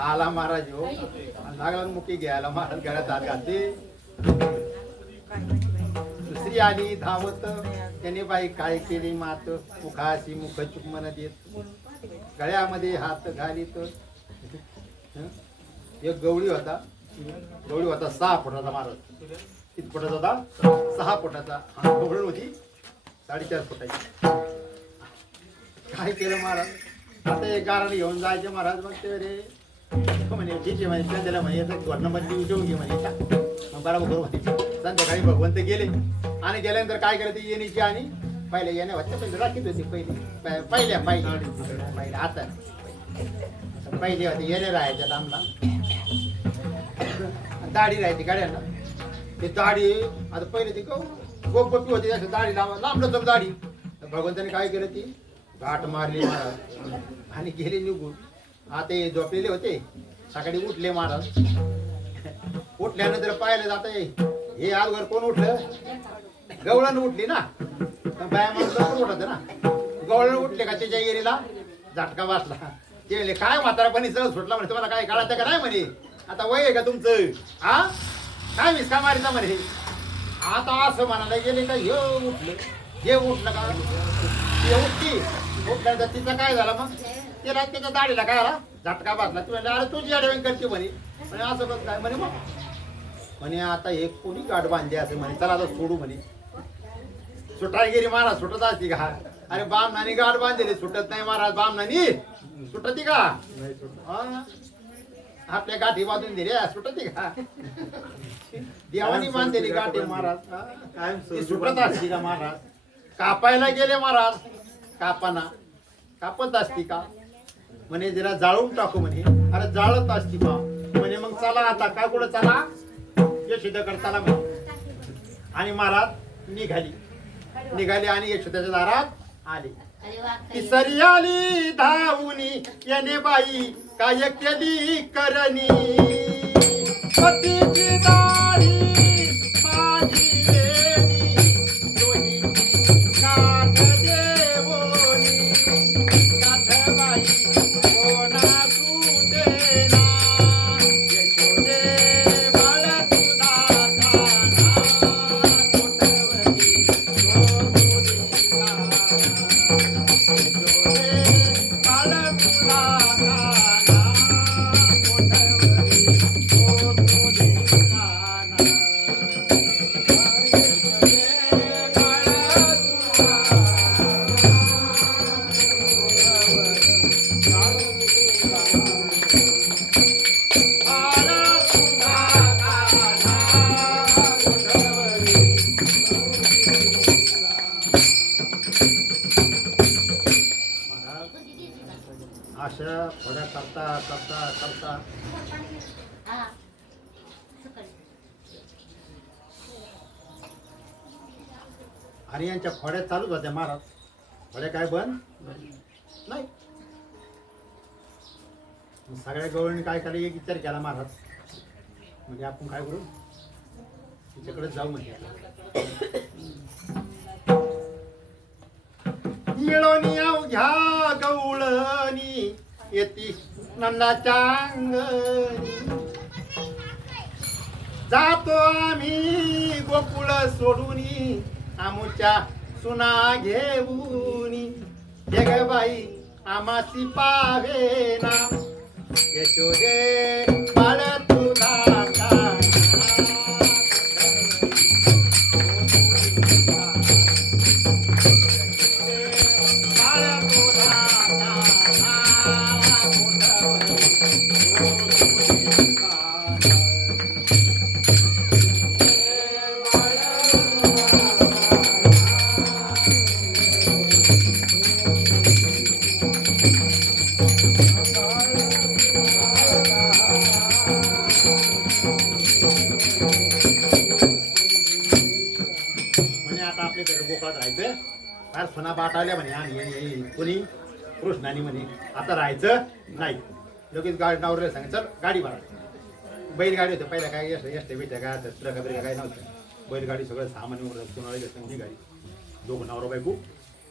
आला महाराज हो लागला मुकी घ्यायला महाराज गळ्यात हात घालते. दुसरी आली धावत त्याने बाई काय केली मात, मुखाशी मुख चुकमन देत गळ्यामध्ये हात घालीत. एक गवळी होता 6 फुटाचा महाराज. किती फुटाचा होता? 6 फुटाचा. गवळण होती 4.5 फुटाची. काय केलं महाराज, आता एक गाराने घेऊन जायचे महाराज. मग ते रे म्हणे ठीक आहे म्हणे संध्याला म्हणे घोरणामध्ये जेवून घे म्हणे. मग बरोबर होती. संध्याकाळी भगवंत गेले आणि गेल्यानंतर काय केलं ते येण्याची आणि पहिल्या येण्या होत्या पहिले राखीत होती. पहिल्या आता पहिले होते येणे राहायच्या लांबला दाढी राहायची गाड्यांना. ते दाढी आता पहिले ते गोपी होती त्याच्या दाढी लांबलं दाढी. भगवंताने काय केलं ती घाट मारली महाराज आणि गेले निघून. आता हे झोपलेले होते सकाळी उठले महाराज. उठल्यानंतर पाहिलं जात हे आजवर कोण उठलं, गवळण उठली ना. बाया माणूस कोण उठत ना, गवळण उठले का त्याच्या एरीला झटका बसला. ते म्हणले काय म्हातारापणी सहज सुटला म्हणे, तुम्हाला काय कळायचं का नाही म्हणे, आता वय आहे का तुमचं, हा काय विस्का मारिता म्हणे. आता असं म्हणायला गेले का हे उठलं का हे उठली. उठल्यानंतर तिचं काय झालं मग तिला त्याच्या दाढीला काय आला झटका बसला. ती म्हणले अरे तुझी अडवण करते म्हणे. म्हणे असं बघ काय म्हणे. मग म्हणे आता हे कोणी गाठ बांधली असं म्हणे, चला आता सोडू म्हणे. सुटाय गेली महाराज सुटत असती का. अरे बामनानी गाठ बांधलेली सुटत नाही महाराज. बामनानी सुटती का, आपल्या गाठी बांधून दिली सुटती का. देवानी बांधलेली गाठी महाराज ती सुटत असती का महाराज. कापायला गेले महाराज, कापत असती का म्हणे, जरा जाळून टाकू म्हणे. अरे जाळत असती बा म्हणे. मग चला आता काय कुठं चला यशोदाकडे चला म्हणे. आणि महाराज निघाली आणि यशोदाच्या दारात आले. ती सरी आली धावुनी याने बाई काय केली करणी. पतीची दाढी माझी लेणी, दोन्हीची काठ देवोनी. काठबाई कोणा सुटेना, यशोदे बाळ तुझा हा सकाळी आणि यांच्या खोड्या चालूच होत्या महाराज. खोड्या काय बंद नाही. मग सगळ्या गवळणी काय करायला एक विचार केला महाराज, म्हणजे आपण काय करू तिच्याकडे जाऊ म्हणजे येळोनी अवघ्या गवळणी येती नंदाच्या अंगणी. जातो आम्ही गोकुळ सोडूनी आमुच्या सुना घेऊनी. जग बाई आमासी पावेना यशोदे बाळ तुला फार सुना बाटावल्या म्हणे. आणि कोणी कृष्णानी म्हणे आता राहायचं नाही. लगेच गाडी नावरले सांगे चल गाडी भरा. बैलगाडी होते पहिल्या, काय एसटे भेटल्या काय ट्रका बिरका काय नव्हतं. बैलगाडी सगळं सामान कुणाला घेतलं निघाली. दोघं नवरा बायको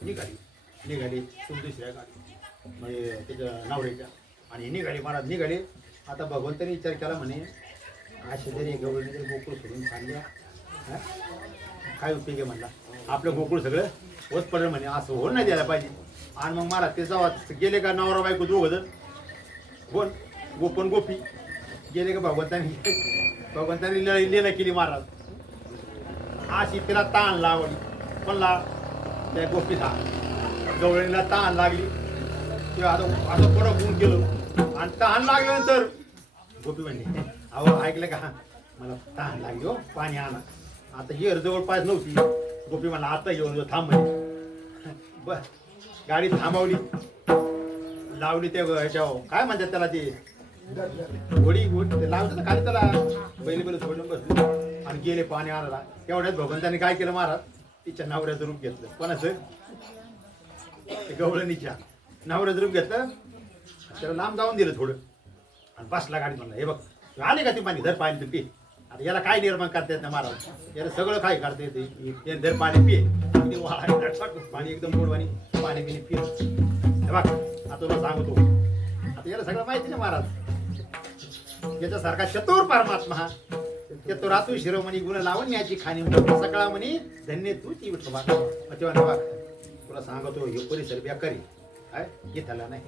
निघाली दुसऱ्या गाडी म्हणजे त्याच्या नवऱ्याच्या. आणि निघाली महाराज निघाली. आता भगवंतानी विचार केला म्हणे असे जरी गवळणी जरी गोकुळ सोडून सांगल्या काय उपयोग आहे म्हणला. आपलं गोकुळ सगळं होत पडेल म्हणे. असं होऊन नाही द्यायला पाहिजे. आणि मग महाराज ते जेव्हा गेले का नवरा बायको दोघं जण बोल गोपन गोपी गेले का भगवंतानी लिहिणं केली महाराज. अशी तिला ताण लावली. म्हणला त्या गोपीचा गवळणीला ताण लागली. ते आता परत गुण गेलो आणि ताण लागल्यानंतर गोपी म्हणली अहो ऐकलं का मला ताण लागली हो पाणी आणा. आता येर जवळपास नव्हती. गोपी म्हणला आता येऊन थांब म्हणे. बर गाडी थांबवली लावली त्या ह्याच्यावर काय म्हणतात त्याला ते घोडी ते लावतात खाली त्याला बैल सोडून बसले आणि गेले पाणी आणायला. तेवढ्यात भगवंतांनी काय केलं महाराज तिच्या नवऱ्याचं रूप घेतलं. कोणाचं गवळणीच्या नवऱ्याचं रूप घेतलं. त्याला लांब जाऊन दिलं थोडं आणि बसला गाडी. म्हणला हे बघ आले का ती पाणी धर पाणी तू पी. आता याला काय निर्माण करता येत नाही महाराज. याला सगळं काय करता येते. धर पाणी पिये पाणी एकदम गोड पाणी पिणे पिये. हे बघ आता तुला सांगतो आता याला सगळं माहिती नाही महाराज. याच्यासारखा चतुर परमात्मा चतुरा तू शिरोमणी गुण लावून याची खाणी सकाळ म्हणी धन्य तू ती विठोबा. तेव्हा तुला सांगतो हे परिसर बेकारी काय घेतला नाही.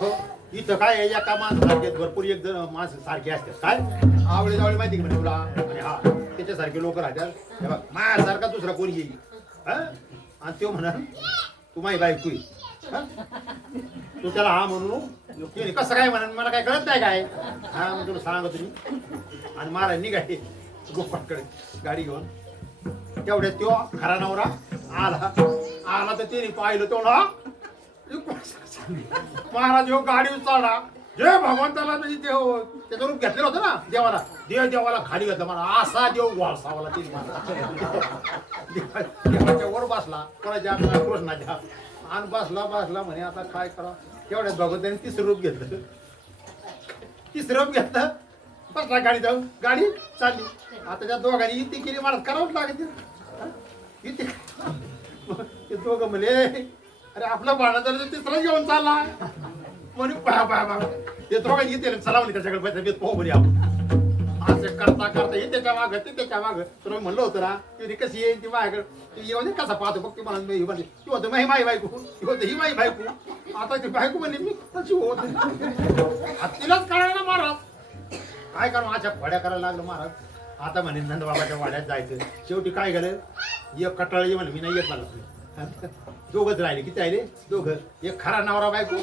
हो इथं काय आहे एका माणसासारखे भरपूर एक जण माणसं सारखे असतात. काय आवळे जावळे माहिती का तुला. आणि हा त्याच्यासारखे लोक राहतात. हे बघ माझ्यासारखा दुसरा कोणी येईल आणि तो म्हणा तू माझी बायको तू त्याला हा म्हणून कसं काय म्हणा मला काय कळत नाही काय. हा मग तुला सांगतो तुम्ही. आणि महाराज निघाले गोपाकडे गाडी घेऊन. तेवढ्यात तो खरा नवरा आला तर त्याने पाहिलं तेवढा महाराज हो गाडी उचलला. जय भगवंताला म्हणजे देव त्याचं रूप घेतलेलं होतं ना देवाला. देवाला खाली घेतलं मला असा देव वाळसावाला तिने देवाच्या वर बसला कोणाच्या कृष्णाच्या आणि बसला म्हणे आता काय करा. तेवढ्यात भगवंताने तिसरं रूप घेतलं. बसला गाडी जाऊन गाडी चालली. आता त्या दोघांनी इथे केली मला करावंच लागेल. इथे ते दोघं म्हणे अरे आपला बाळा जर तिसरा घेऊन चालला म्हणून ते दोघांनी इथे चला म्हणे त्याच्याकडे पैसा पाहू म्हणे आपण. असं करता हे त्याच्या मागं ते त्याच्या मागं. तुला म्हणलं होतं ना की कशी येईल ती माझ्याकडे येऊन कसा पाहतो बघ. ती म्हणा ती होतं माही माई बायको होतं ही माई बायको. आता ती बायको म्हणे मी कशी होत तिलाच कळायला महाराज काय करू. अशा फड्या करायला लागलं महाराज. आता म्हणे नंदबाबाच्या वाड्यात जायचं. शेवटी काय झालं एक कटाळी म्हणे मी नाही येत मला. दोघंच राहिले. किती राहिले दोघं. एक खरा नवरा बायको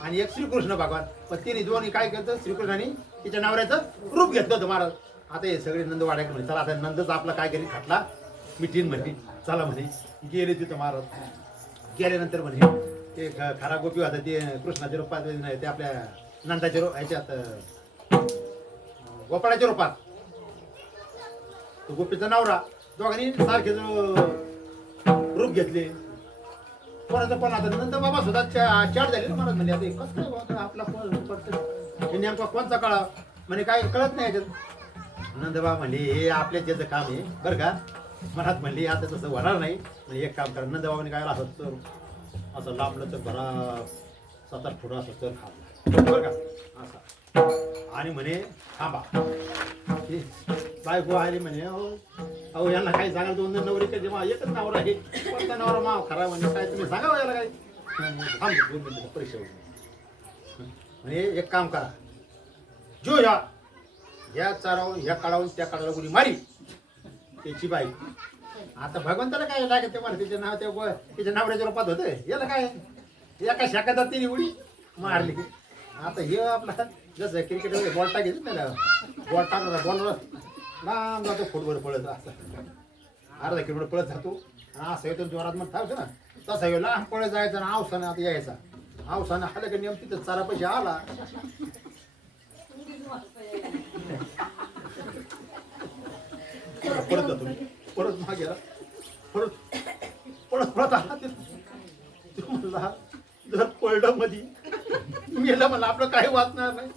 आणि एक श्रीकृष्ण भगवान. पण तिने दोन्ही काय करतं श्रीकृष्णाने तिच्या नवऱ्याचं रूप घेतलं होतं महाराज. आता हे सगळे नंद वाड्यात म्हणे चला आता नंदच आपला काय करी खटला मिठीन म्हणे चला म्हणे. गेले तिथं महाराज. गेल्यानंतर म्हणे ते खरा गोपी होता ते कृष्णाच्या रूपात नाही ते आपल्या नंदाच्या ह्याच्यात गोपाळाच्या रूपात तो गोपीचा नवरा दोघांनी सारखे रूप घेतले कोणाचं पण आता नंतर बाबा सुद्धा चाट झाले ना मला म्हणजे आता कसं काय बाबा आपला कोण हे नेमका कोणचा काळा म्हणजे काय कळत नाही याच्यात नंदबा म्हणले हे आपल्या त्याचं काम आहे बरं का मनात म्हणली आता तसं होणार नाही म्हणजे एक काम करा नंदबाबाने काय असं लांबलं तर भरा 7-8 फुट असं तर खाल्ला बरं का असा आणि म्हणे थांबा बायको आली म्हणे अहो यांना काही सांगाल 2 नवरी कधी मा एकच नवरा आहे कोणता नवरा माव खरा म्हणजे काय तुम्ही सांगा याला काय थांब 2 मिनिटं परीक्षा म्हणजे एक काम करा जो या चारावून ह्या काढावून त्या काढायला कुणी मारी त्याची बाई आता भगवंताला काय लागत ते मला तिचे नाव तिच्या नवऱ्याच्या रूपात होतं याला काय एका शाखात तिने उडी मारली आता हे आपला जसं क्रिकेट बॉल टाकायचं त्याला बॉल टाकणार बॉलवर लांब जातो फुटबॉल पळत असं अर्धा किलोमीटर पळत जातो आणि असं येतो जोरात मग थांबतो ना तसा येऊ लांब पळत जायचं आणि आवसानं आता यायचा आवसानं आलं का नियम तिथं चारा पैसे आला परत जातो परत मागे परत पळत पळत आला ते म्हणला जर पळलं मधी मेलं मला आपलं काही वाचणार नाही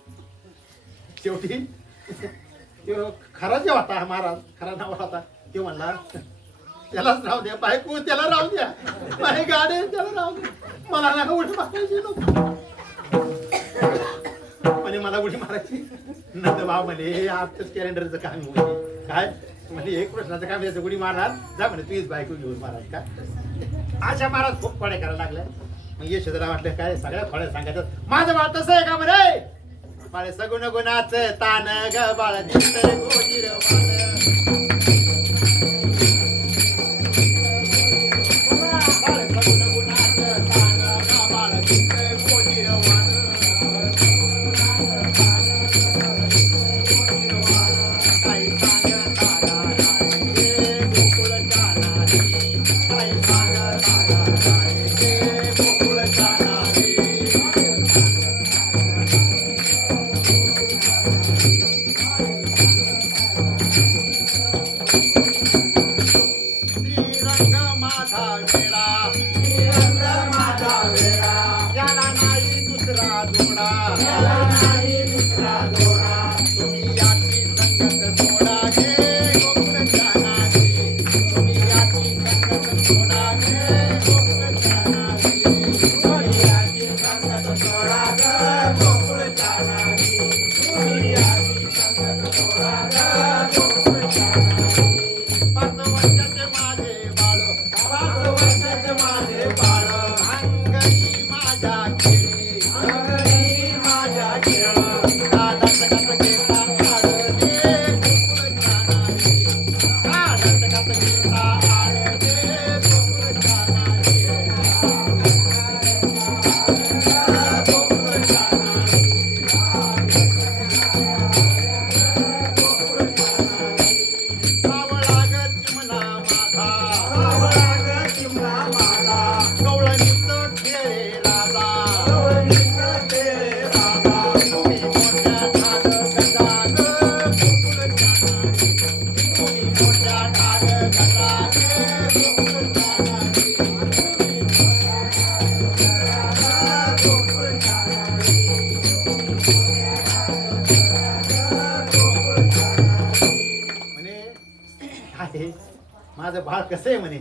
शेवटी खरा जे होता महाराज खरा नाव होता ते म्हणला त्यालाच राहू द्या बायको त्याला राहू द्या बाई गाडी त्याला राहू द्या मला ना उडी मारायची नको म्हणे मला उडी मारायची नंतर भाव म्हणे आजच कॅलेंडरचं काम होते काय म्हणजे एक प्रश्नाचं काम त्याचं उडी मारणार जा म्हणे तुझीच बायको घेऊन महाराज का अशा महाराज खूप फळे करायला लागल्या मग यशोधरा वाटलं काय सगळ्या फळे सांगायचं माझं बाळ तसं आहे का म्हणे बाळे सगुण गुणाच तान ग बाळ दिसतंय गोजीरवान माझं बाळ कसं आहे म्हणे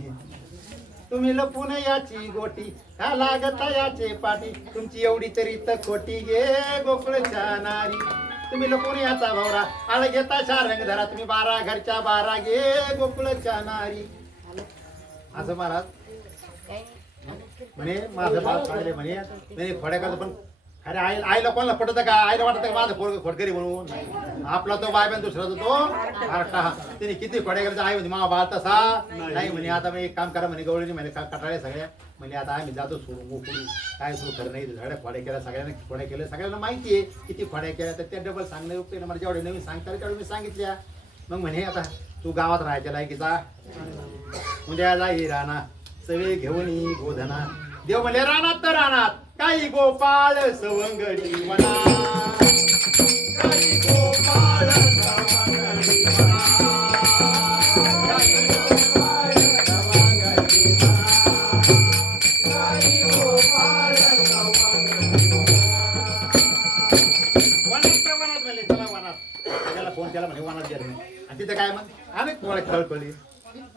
तुम्ही लपून याची गोटी का लागता याचे पाठी तुमची एवढी तरी तर खोटी गे गोकुळच्या नारी तुम्ही लपून याचा भावरा आळ घेता रंग धरा तुम्ही 12 घरच्या 12 गे गोकुळच्या नारी असं महाराज म्हणे माझं बाळ काढले म्हणे खोड्याचं पण अरे आईला कोणाला पटत का आईला वाटत का माझं पोरग खोडकरी म्हणून आपला तो बायबॅन दुसरा तो आरटा तिने किती खोड्या करायचं आई म्हणजे मा बाळ तसा नाही म्हणे आता मी एक काम करा म्हणे गवळीने म्हणे कटाळे सगळ्या म्हणजे आता आम्ही जातो सोडून मोकळी काय सुरू खरं नाही सगळ्या खोड्या केल्या सगळ्यांना खोड्या केल्या सगळ्यांना माहिती आहे किती खोड्या केल्या तर त्या डबल सांगणे उपयोग मला जेवढे नवीन सांगता तेवढे मी सांगितल्या मग म्हणे आता तू गावात राहायच्या लायकीचा उद्या जाई राहणार सगळे घेऊन गोधना देव म्हणले रानात तर रानात काही गोपाळ सवंगडी वना काही गोपाळ सवंगडी वना काही गोपाळ सवंगडी वना काही गोपाळ सवंगडी वनात म्हणले चला वनात त्याला फोन केला म्हणे वनात गेले आणि तिथं काय मग आम्ही तुम्हाला खळखळली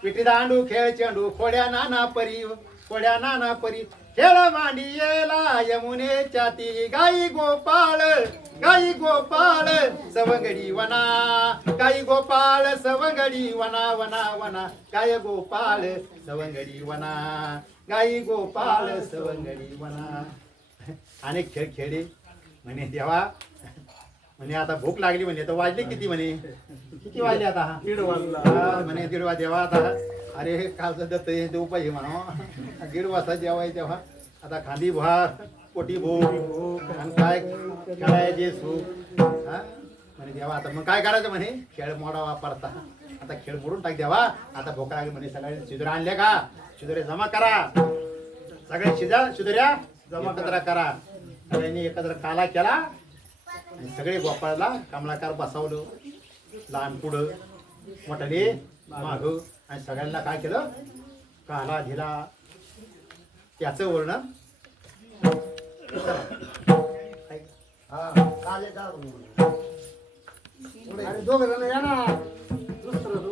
पिठी दांडू खेळ चेंडू खोड्या नाना परी खेळ मांडियेला यमुनेच्या ती गाई गोपाळ सवंगडी वना गाई गोपाळ सवंगडी वना वना वना गाय गोपाळ सवंगडी वना गाई गोपाळ सवंगडी वना अनेक खेळ खेळे म्हणे देवा म्हणे आता भूक लागली म्हणे तर वाजले किती म्हणे किती वाजले आता 1:30 वाजला म्हणे 1:30 वाजता देवा आता अरे कालचं दत्त देऊ पाहिजे म्हणा 1:30 वाजता जेवाय तेव्हा आता खांदी भात पोटी भूक आणि काय खेळायचे सुख म्हणे देवा आता मग काय करायचं म्हणे खेळ मोडा वापरता आता खेळ मोडून टाक देवा आता भूक लागली म्हणे सगळे शिदुऱ्या आणल्या का शिदुऱ्या जमा करा सगळे शिदुऱ्या जमा करा सगळ्यांनी एकत्र काला केला आणि सगळे गोपाळाला कमलाकार बसवलं लहान पुढं मोठाले माग आणि सगळ्यांना काय केलं काला दिला त्याचं वर्णन अरे दोघ जण या ना दुसरं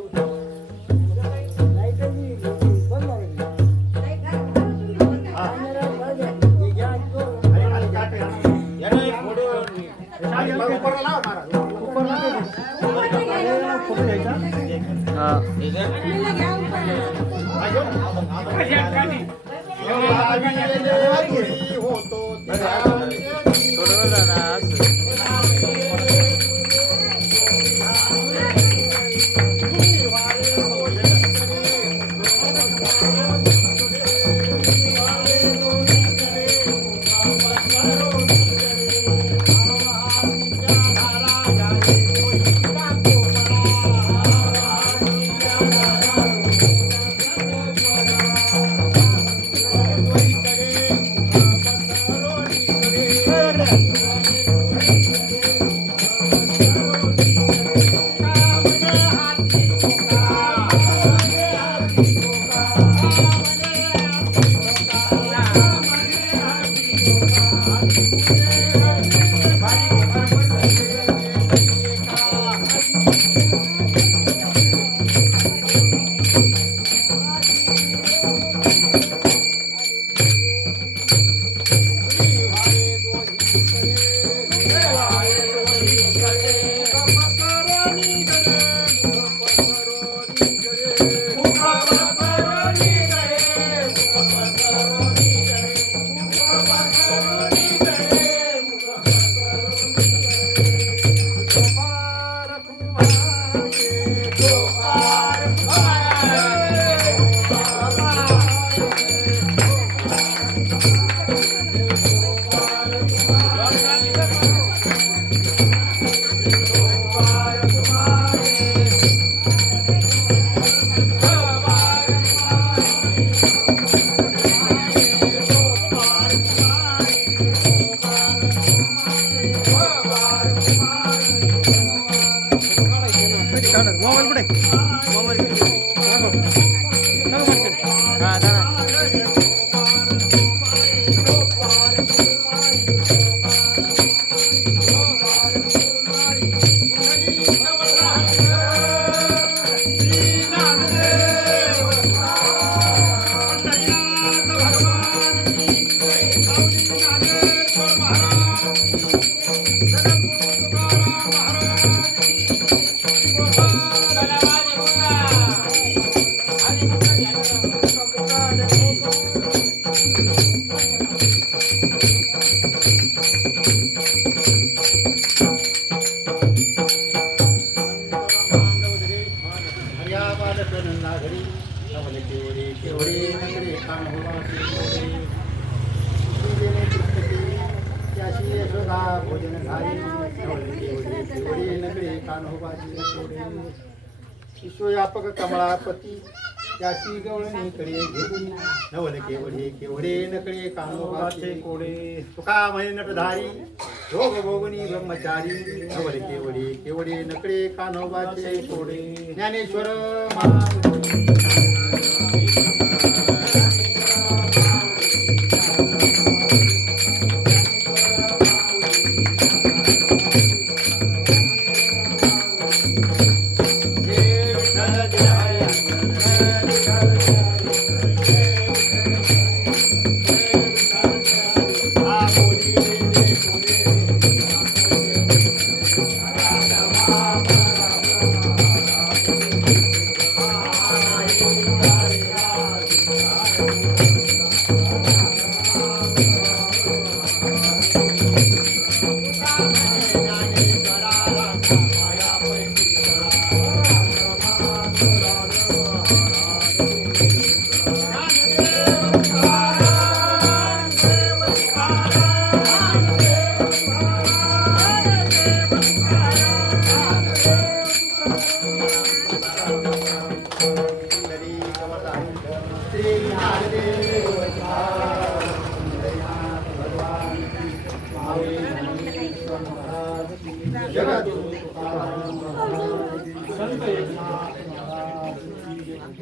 विश्वव्यापक कमळापती त्याची गवळणी कडे घेऊन नवल केवढे केवढे नकडे कानोबाचे कोडे तुका म्हणे नटधारी जोग भोगणी ब्रह्मचारी नवल केवढे केवढे नकडे कानोबाचे कोडे ज्ञानेश्वर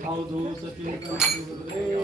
अवधूत चिंतन गुरुदेव